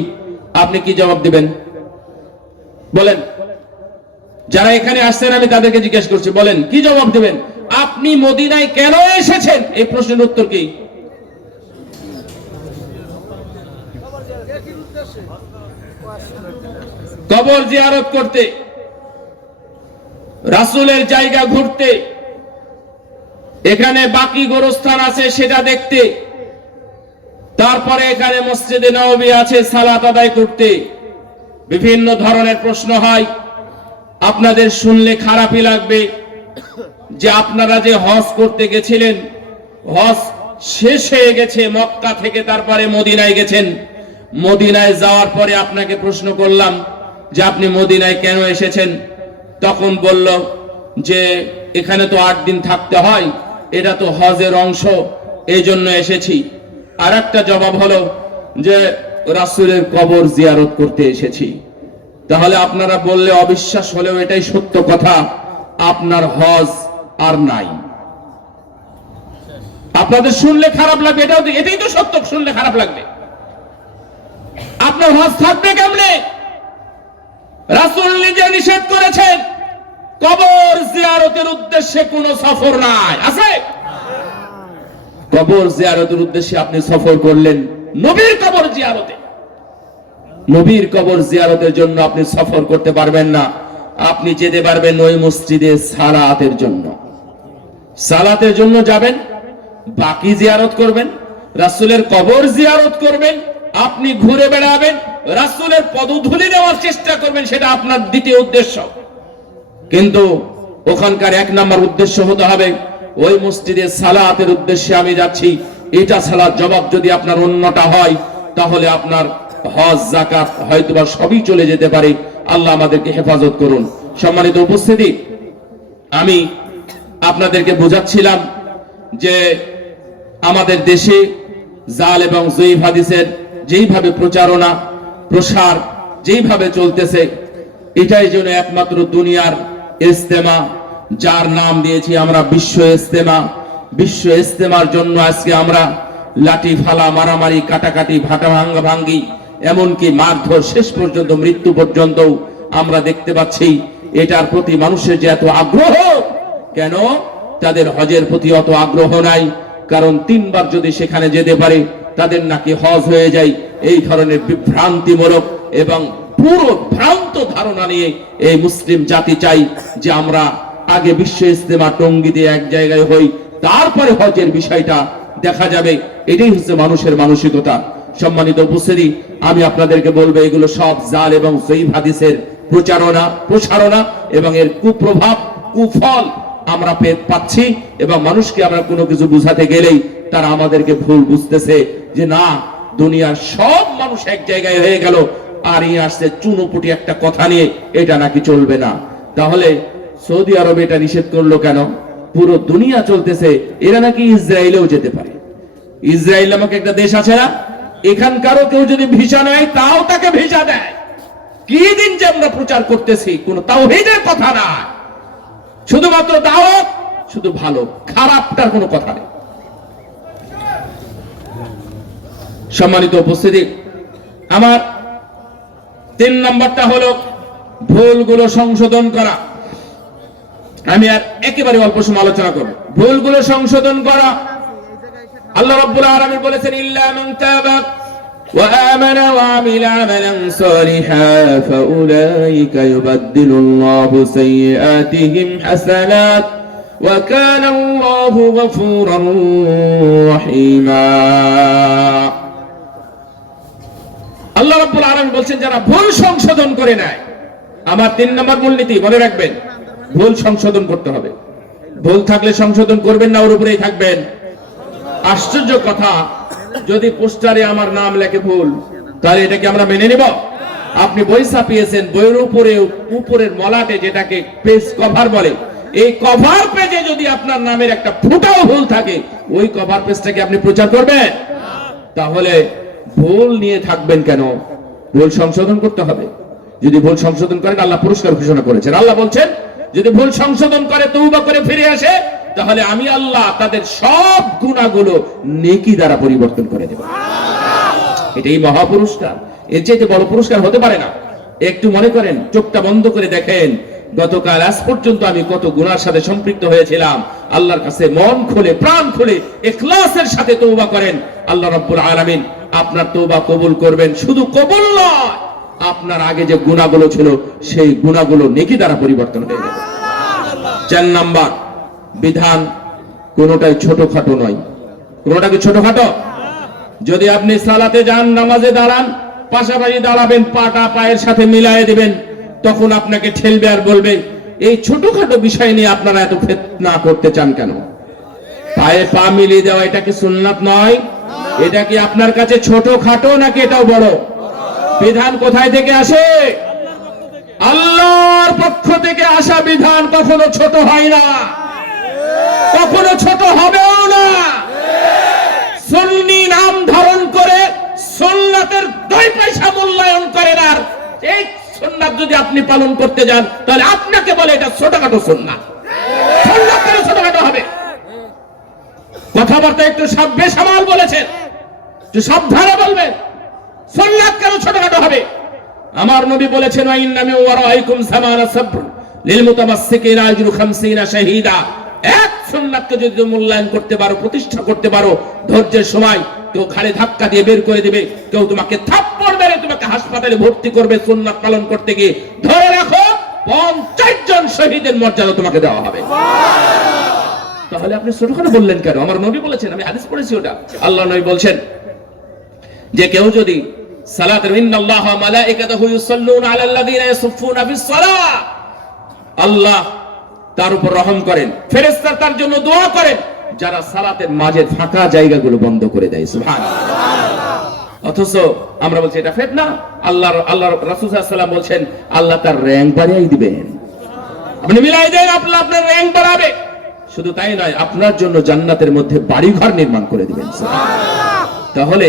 আপনি কি জবাব দিবেন বলেন? যারা এখানে আসছেন আমি তাদেরকে জিজ্ঞেস করছি, বলেন কি জবাব দিবেন? আপনি মদিনায় কেন এসেছেন? এই প্রশ্নের উত্তর কি? কবর জিয়ারত করতে, রাসূলের জায়গা ঘুরতে, এখানে বাকি গোরস্থান আছে সেটা দেখতে, তারপরে এখানে মসজিদে নববী আছে সালাত আদায় করতে। বিভিন্ন ধরনের প্রশ্ন হয়। আপনাদের শুনলে খারাপই লাগবে যে আপনারা যে হজ করতে গেছিলেন, হজ শেষ হয়ে গেছে মক্কা থেকে, তারপরে মদিনায় গেছেন। মদিনায় যাওয়ার পরে আপনাকে প্রশ্ন করলাম যে আপনি মদিনায় কেন এসেছেন? তখন বলল যে এখানে তো 8 দিন থাকতে হয়, এটা তো হজের অংশ, এই জন্য এসেছি। আর একটা জবাব হলো যে রাসূলের কবর জিয়ারত করতে এসেছি। তাহলে আপনারা বললে অবিশ্বাস হলেও এটাই সত্য কথা, আপনার হজ আর নাই। আপনাদের শুনলে খারাপ লাগবে, এটাই তো সত্য, শুনলে খারাপ লাগবে। আপনার হজ থাকবে কেমনে? রাসূল নিজে নিষেধ করেছেন কবর জিয়ারতের উদ্দেশ্যে কোনো সফর নাই। আছে? কবর জিয়ারতের উদ্দেশ্যে আপনি সফর করলেন নবীর কবর জিয়ারতে, নবীর কবর জিয়ারতের জন্য আপনি সফর করতে পারবেন না। আপনি যেতে পারবেন ওই মসজিদে সালাতের জন্য, সালাতের জন্য যাবেন, বাকি জিয়ারত করবেন, রাসূলের কবর জিয়ারত করবেন, আপনি ঘুরে বেড়াবেন, রাসূলের পদধূলি নেওয়ার চেষ্টা করবেন, সেটা আপনার দ্বিতীয় উদ্দেশ্য। কিন্তু ওখানকার 1 নম্বর উদ্দেশ্য হতে হবে ওই মসজিদে সালাতের উদ্দেশ্যে আমি যাচ্ছি। এটা সালাত জবাব যদি আপনার অন্যটা হয়, তাহলে আপনার হজ যাকাত হয়তোবা সবই চলে যেতে পারে। আল্লাহ আমাদেরকে হেফাজত করুন। সম্মানিত উপস্থিতি, আমি আপনাদেরকে বোঝাচ্ছিলাম যে আমাদের দেশে জাল এবং জয়ীফ হাদিসের যেইভাবে প্রচারণা প্রসার যেইভাবে চলতেছে, এটাই যেন একমাত্র দুনিয়ার ইজতেমা, যার নাম দিয়েছি আমরা বিশ্ব ইজতেমা। বিশ্ব ইজতেমার জন্য আজকে আমরা লাঠি ফালা, মারামারি, কাটাকাটি, ভাটা ভাঙ্গা ভাঙ্গি, এমনকি মারধর, শেষ পর্যন্ত মৃত্যু পর্যন্ত আমরা দেখতে পাচ্ছি। এটার প্রতি মানুষের যে এত আগ্রহ, কেন তাদের হজের প্রতি অত আগ্রহ নাই? কারণ 3 বার যদি সেখানে যেতে পারে তাদের নাকি হজ হয়ে যায়। এই ধরনের বিভ্রান্তিমূলক এবং পুরো ভ্রান্ত ধারণা নিয়ে এই মুসলিম জাতি চাই যে আমরা আগে বিশ্ব ইজতেমা টঙ্গিতে এক জায়গায় হই, তারপরে হজের বিষয়টা দেখা যাবে। এটাই হচ্ছে মানুষের মানসিকতা। সম্মানিত উপস্থিতি, আমি আপনাদেরকে বলবো এগুলো সব জাল এবং জয়ীফ হাদিসের প্রচারণা প্রসারণা, এবং এর কুপ্রভাব কুফল আমরা পাচ্ছি। এবং মানুষকে আমরা কোনো কিছু বুঝাতে গেলেই তারা আমাদেরকে ভুল বুঝতেছে যে না, দুনিয়ার সব মানুষ এক জায়গায় হয়ে গেল, আর এই আসছে চুনোপুটি একটা কথা নিয়ে, এটা নাকি চলবে না। তাহলে সৌদি আরব এটা নিষেধ করলো কেন? পুরো দুনিয়া চলতেছে, এরা নাকি ইসরায়েলেও যেতে পারে। ইসরায়েল নামক একটা দেশ আছে না, এখানকারও কেউ যদি ভিসা নেয় তাও তাকে ভিসা দেয়। কি দিন যে আমরা প্রচার করতেছি, কোন তাওহীদের কথা না, শুধুমাত্র দাওয়াত, শুধু ভালো, খারাপটার কোনো কথা নেই। সম্মানিত উপস্থিতি, আমার 3 নম্বরটা হলো ভুলগুলো সংশোধন করা। আমি আর একেবারে অল্প সময় আলোচনা করব। ভুলগুলো সংশোধন করা। আল্লাহ রাব্বুল আলামিন বলেছেন, ইল্লা মান তাবা ওয়া আমানা ওয়া আমিলা আমালান সালিহান ফাউলাইকা ইউবাদদিলুল্লাহু সাইয়্যাতিহিম হাসানাত ওয়া কানা আল্লাহু গফুরান রহিমা। আল্লাহ রাব্বুল আলামিন বলছেন, যারা ভুল সংশোধন করে নেয়, আমার 3 নম্বর মূলনীতি মনে রাখবেন, ভুল সংশোধন করতে হবে। ভুল থাকলে সংশোধন করবেন না, ওর উপরেই থাকবেন। আশ্চর্য কথা, যদি পোস্টারে আমার নাম লেখে ভুল, তাহলে এটাকে আমরা মেনে নেব? আপনি বই ছাপিয়েছেন, বইয়ের উপরে উপরের মলাটে, যেটাকে পেজ কভার বলে, এই কভার পেজে যদি আপনার নামের একটা ফুটাও ভুল থাকে, ওই কভার পেজটাকে আপনি প্রচার করবেন? তাহলে ভুল নিয়ে থাকবেন কেন? ভুল সংশোধন করতে হবে। যদি ভুল সংশোধন করেন, আল্লাহ পুরস্কার ঘোষণা করেছেন। আল্লাহ বলছেন, যদি ভুল সংশোধন করে, তওবা করে ফিরে আসে, তাহলে আমি আল্লাহ তাদের সব গুনাহগুলো নেকি দ্বারা পরিবর্তন করে দেব। এটাই মহা পুরস্কার, এর চেয়ে বড় পুরস্কার হতে পারে না। একটু মনে করেন, চোখটা বন্ধ করে দেখেন, গতকাল আজ পর্যন্ত আমি কত গুনার সাথে সম্পৃক্ত হয়েছিলাম, আল্লাহর কাছে মন খুলে প্রাণ খুলে ইখলাসের সাথে তওবা করেন। আল্লাহ রাব্বুল আলামিন আপনার তওবা কবুল করবেন। শুধু কবুল নয়, আপনার আগে যে গুনাহগুলো ছিল সেই গুনাহগুলো নেকি দ্বারা পরিবর্তন হয়ে যাবে। 4 নাম্বার বিধান কোনটাই ছোটখাটো নয়। কোনটা কি ছোটখাটো? যদি আপনি সালাতে যান, নামাজে দাঁড়ান, পাশাপাশি দাঁড়াবেন, পাটা পায়ের সাথে মিলিয়ে দিবেন, তখন আপনাকে ঠেলবে আর বলবে এই ছোটখাটো বিষয় নিয়ে আপনারা এত ফিতনা করতে চান কেন? পায়ে পা মিলিয়ে দেওয়া এটা কি সুন্নাত নয়? এটা কি আপনার কাছে ছোটখাটো নাকি এটাও বড়? বিধান কোথায় থেকে আসে? আল্লাহর পক্ষ থেকে আসা বিধান কখনো ছোট হয় না, কখনো ছোট হবেও না। সুন্নি নাম ধারণ করে সুন্নাতের 2 পয়সা মূল্যায়ন করেন, আর এই সুন্নাত যদি আপনি পালন করতে যান তাহলে আপনাকে বলে এটা ছোটখাটো সুন্নাত। সুন্নাত কেন ছোটখাটো হবে? কথাবার্তা একটু বেসামাল বলেছেন, একটু সাবধানে বলবেন। সুন্নাত কেন ছোটখাটো হবে? আমার নবী বলেছেন ওয়াইন্না মিন ওয়ারাইকুম সামানা সাবর লিল মুতামাসসিকিনা আজরু 50 শাহীদা। এক সুন্নাতকে যদি মূল্যায়ন করতে পারো, প্রতিষ্ঠা করতে পারো, ধৈর্যের সময় কেউ ঘাড়ে ধাক্কা দিয়ে বের করে দিবে, কেউ তোমাকে থাপ্পড় মেরে তোমাকে হাসপাতালে ভর্তি করবে সুন্নাত পালন করতে গিয়ে, ধরে রাখো 50 জন শহীদের মর্যাদা তোমাকে দেওয়া হবে। তাহলে আপনি ছোটখাটো বললেন কেন? আমার নবী বলেছেন, আমি হাদিস পড়েছি ওটা। আল্লাহ নবী বলছেন যে কেউ যদি সালাত ইন্নাল্লাহা ওয়া মালাইকাতাহু ইউসাল্লুনা আলাল্লাযিনা ইয়াসুফুনা বিস-সালাহ, আল্লাহ তার উপর রহম করেন, ফেরেশতারা তার জন্য দোয়া করেন যারা সালাতের মাঝে ফাঁকা জায়গাগুলো বন্ধ করে দেয়। সুবহানাল্লাহ। অথচ আমরা বলছি এটা ফিতনা। আল্লাহ রাসূল সাল্লাল্লাহু আলাইহি ওয়াসাল্লাম বলছেন আল্লাহ তার র‍্যাঙ্ক বাড়িয়ে দিবেন। আপনি মিলাই দেন, আপনার র‍্যাঙ্ক বাড়াবে। শুধু তাই নয়, আপনার জন্য জান্নাতের মধ্যে বাড়িঘর নির্মাণ করে দিবেন। সুবহানাল্লাহ। তাহলে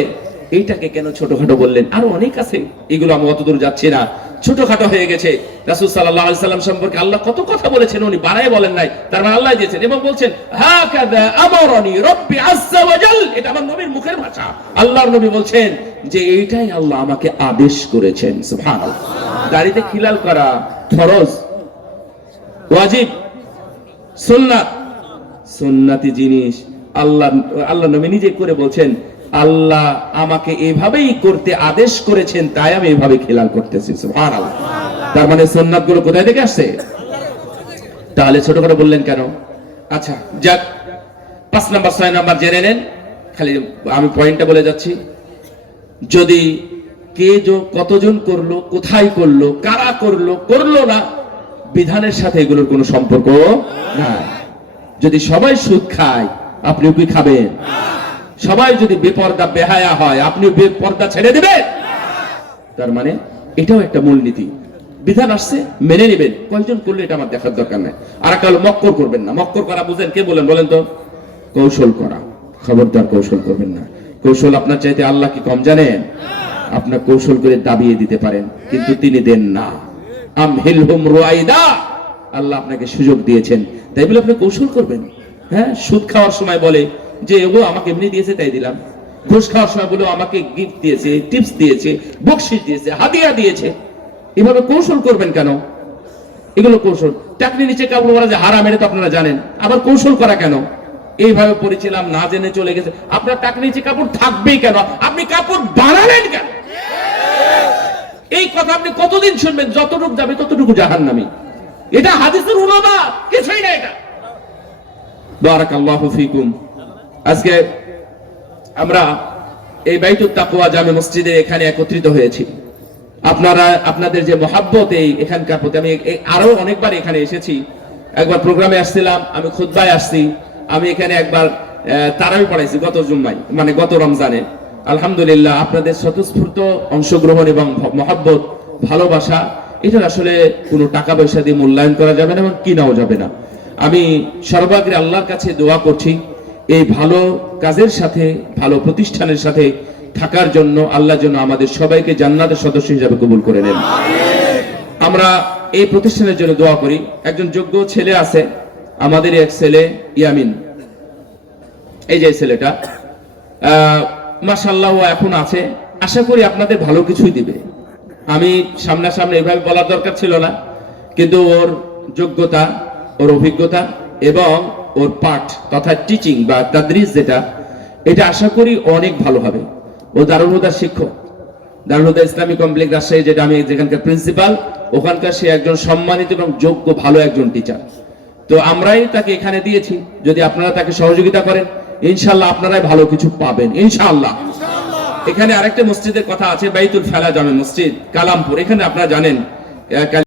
এইটাকে কেন ছোটখাটো বললেন? আরো অনেক আছে, এগুলো আমি অতদূর যাচ্ছি না, ছোটখাটো হয়ে গেছে। রাসূল সাল্লাল্লাহু আলাইহি সাল্লাম সম্পর্কে আল্লাহ কত কথা বলেছেন, উনি বাড়ায় বলেন নাই, তার মানে আল্লাহ দিয়েছেন। এবং বলছেন হাকাযা আমারানি রাব্বি আযজা ওয়া জাল, এটা আমার নবীর মুখের ভাষা। আল্লাহর নবী বলছেন যে এইটাই আল্লাহ আমাকে আদেশ করেছেন। সুবহানাল্লাহ। দাড়িতে খিলাল করা ফরজ, ওয়াজিব, সুন্নাত। সুন্নতি জিনিস আল্লাহ নবী নিজে করে বলছেন আল্লাহ আমাকে এভাবেই করতে আদেশ করেছেন, তাই আমি এভাবে খেলাল করতেছি। সুবহানাল্লাহ। তার মানে সুন্নাত গুলো কোথায় থেকে আসছে? তাহলে ছোট করে বললেন কেন? আচ্ছা যাক, 5 নাম্বার 6 নাম্বার জেনে নেন, খালি আমি পয়েন্টটা বলে যাচ্ছি। যদি কতজন করলো, কোথায় করলো, কারা করলো না, বিধানের সাথে এগুলোর কোনো সম্পর্ক নাই। যদি সবাই সুদ খায় আপনিও কি খাবেন? সবাই যদি বেপরদা বেহায়া হয় আপনি বেপরদা ছেড়ে দেবেন? তার মানে এটাও একটা মূলনীতি। বিধান আসছে মেনে নেবেন, কয়জন করলে এটা আমার দেখার দরকার নাই। আর কাল মক্কর করবেন না। মক্কর করা বুঝেন? কে বলেন তো? কৌশল করা। খবরদার কৌশল করবেন না। কৌশল আপনার চাইতে আল্লাহ কি কম জানেন? আপনার কৌশল করে দাবিয়ে দিতে পারেন, কিন্তু তিনি দেন না। আমহিলহুম রুয়াইদা, আল্লাহ আপনাকে সুযোগ দিয়েছেন, তাই বলে আপনি কৌশল করবেন? হ্যাঁ, সুদ খাওয়ার সময় বলে যে ও আমাকে এমনি দিয়েছে তাই দিলাম। ঘুষ খাওয়ার সময় বলে আমাকে গিফট দিয়েছে, টিপস দিয়েছে, বকশিশ দিয়েছে, হাদিয়া দিয়েছে। এভাবে কৌশল করবেন কেন? এগুলো কৌশল। টাকনি নিচে কাপড় পরা যে হারাম, এটা তো আপনারা জানেন, আবার কৌশল করা কেন? এইভাবে পড়েছিলাম, না জেনে চলে গেছে। আপনার টাকনি নিচে কাপড় থাকবেই কেন? আপনি কাপড় বানালেন কেন? এই কথা আপনি কতদিন শুনবেন? যতটুকু যাবে ততটুকু জাহান্নামী। এটা হাদিসের উলামা, কিছুই না এটা। বারাকাল্লাহু ফিকুম। আজকে আমরা এই বাইতুত তাকওয়া জামে মসজিদে এখানে একত্রিত হয়েছি। আপনাদের যে মহাব্বত এই এখানকার প্রতি, আমি আরো অনেকবার এখানে এসেছি। একবার প্রোগ্রামে আসছিলাম, আমি খুতবায় আসছি, আমি এখানে একবার তারাবি পড়াইছি গত জুম্মায়, মানে গত রমজানে। আলহামদুলিল্লাহ, আপনাদের স্বতঃস্ফূর্ত অংশগ্রহণ এবং মহাব্বত, ভালোবাসা, এটা আসলে কোনো টাকা পয়সা দিয়ে মূল্যায়ন করা যাবে না এবং কিনাও যাবে না। আমি সর্বাগ্রে আল্লাহর কাছে দোয়া করছি এই ভালো কাজের সাথে, ভালো প্রতিষ্ঠানের সাথে থাকার জন্য। আল্লাহ যেন আমাদের সবাইকে জান্নাতের সদস্য হিসেবে কবুল করে নেন। আমরা এই প্রতিষ্ঠানের জন্য দোয়া করি। একজন যোগ্য ছেলে আছে আমাদের, এক ছেলে ইয়ামিন, এই যে ছেলেটা মাশাআল্লাহ এখন আছে। আশা করি আপনাদের ভালো কিছুই দিবে। আমি সামনাসামনি এভাবে বলার দরকার ছিল না, কিন্তু ওর যোগ্যতা, ওর অভিজ্ঞতা এবং ওর পাঠ তথা টিচিং বা তাদরিস যেটা, এটা আশা করি অনেক ভালো হবে। ও দারুল হুদার শিক্ষক, দারুল হুদা ইসলামিক কমপ্লেক্স রাজশাহী, যেটা আমি যেখানকার প্রিন্সিপাল, ওখানকার সে একজন সম্মানিত এবং যোগ্য ভালো একজন টিচার। তো আমরাই তাকে এখানে দিয়েছি, যদি আপনারা তাকে সহযোগিতা করেন ইনশাআল্লাহ আপনারাই ভালো কিছু পাবেন ইনশাআল্লাহ। এখানে আরেকটা মসজিদের কথা আছে, বাইতুল ফালা জামে মসজিদ কালামপুর, এখানে আপনারা জানেন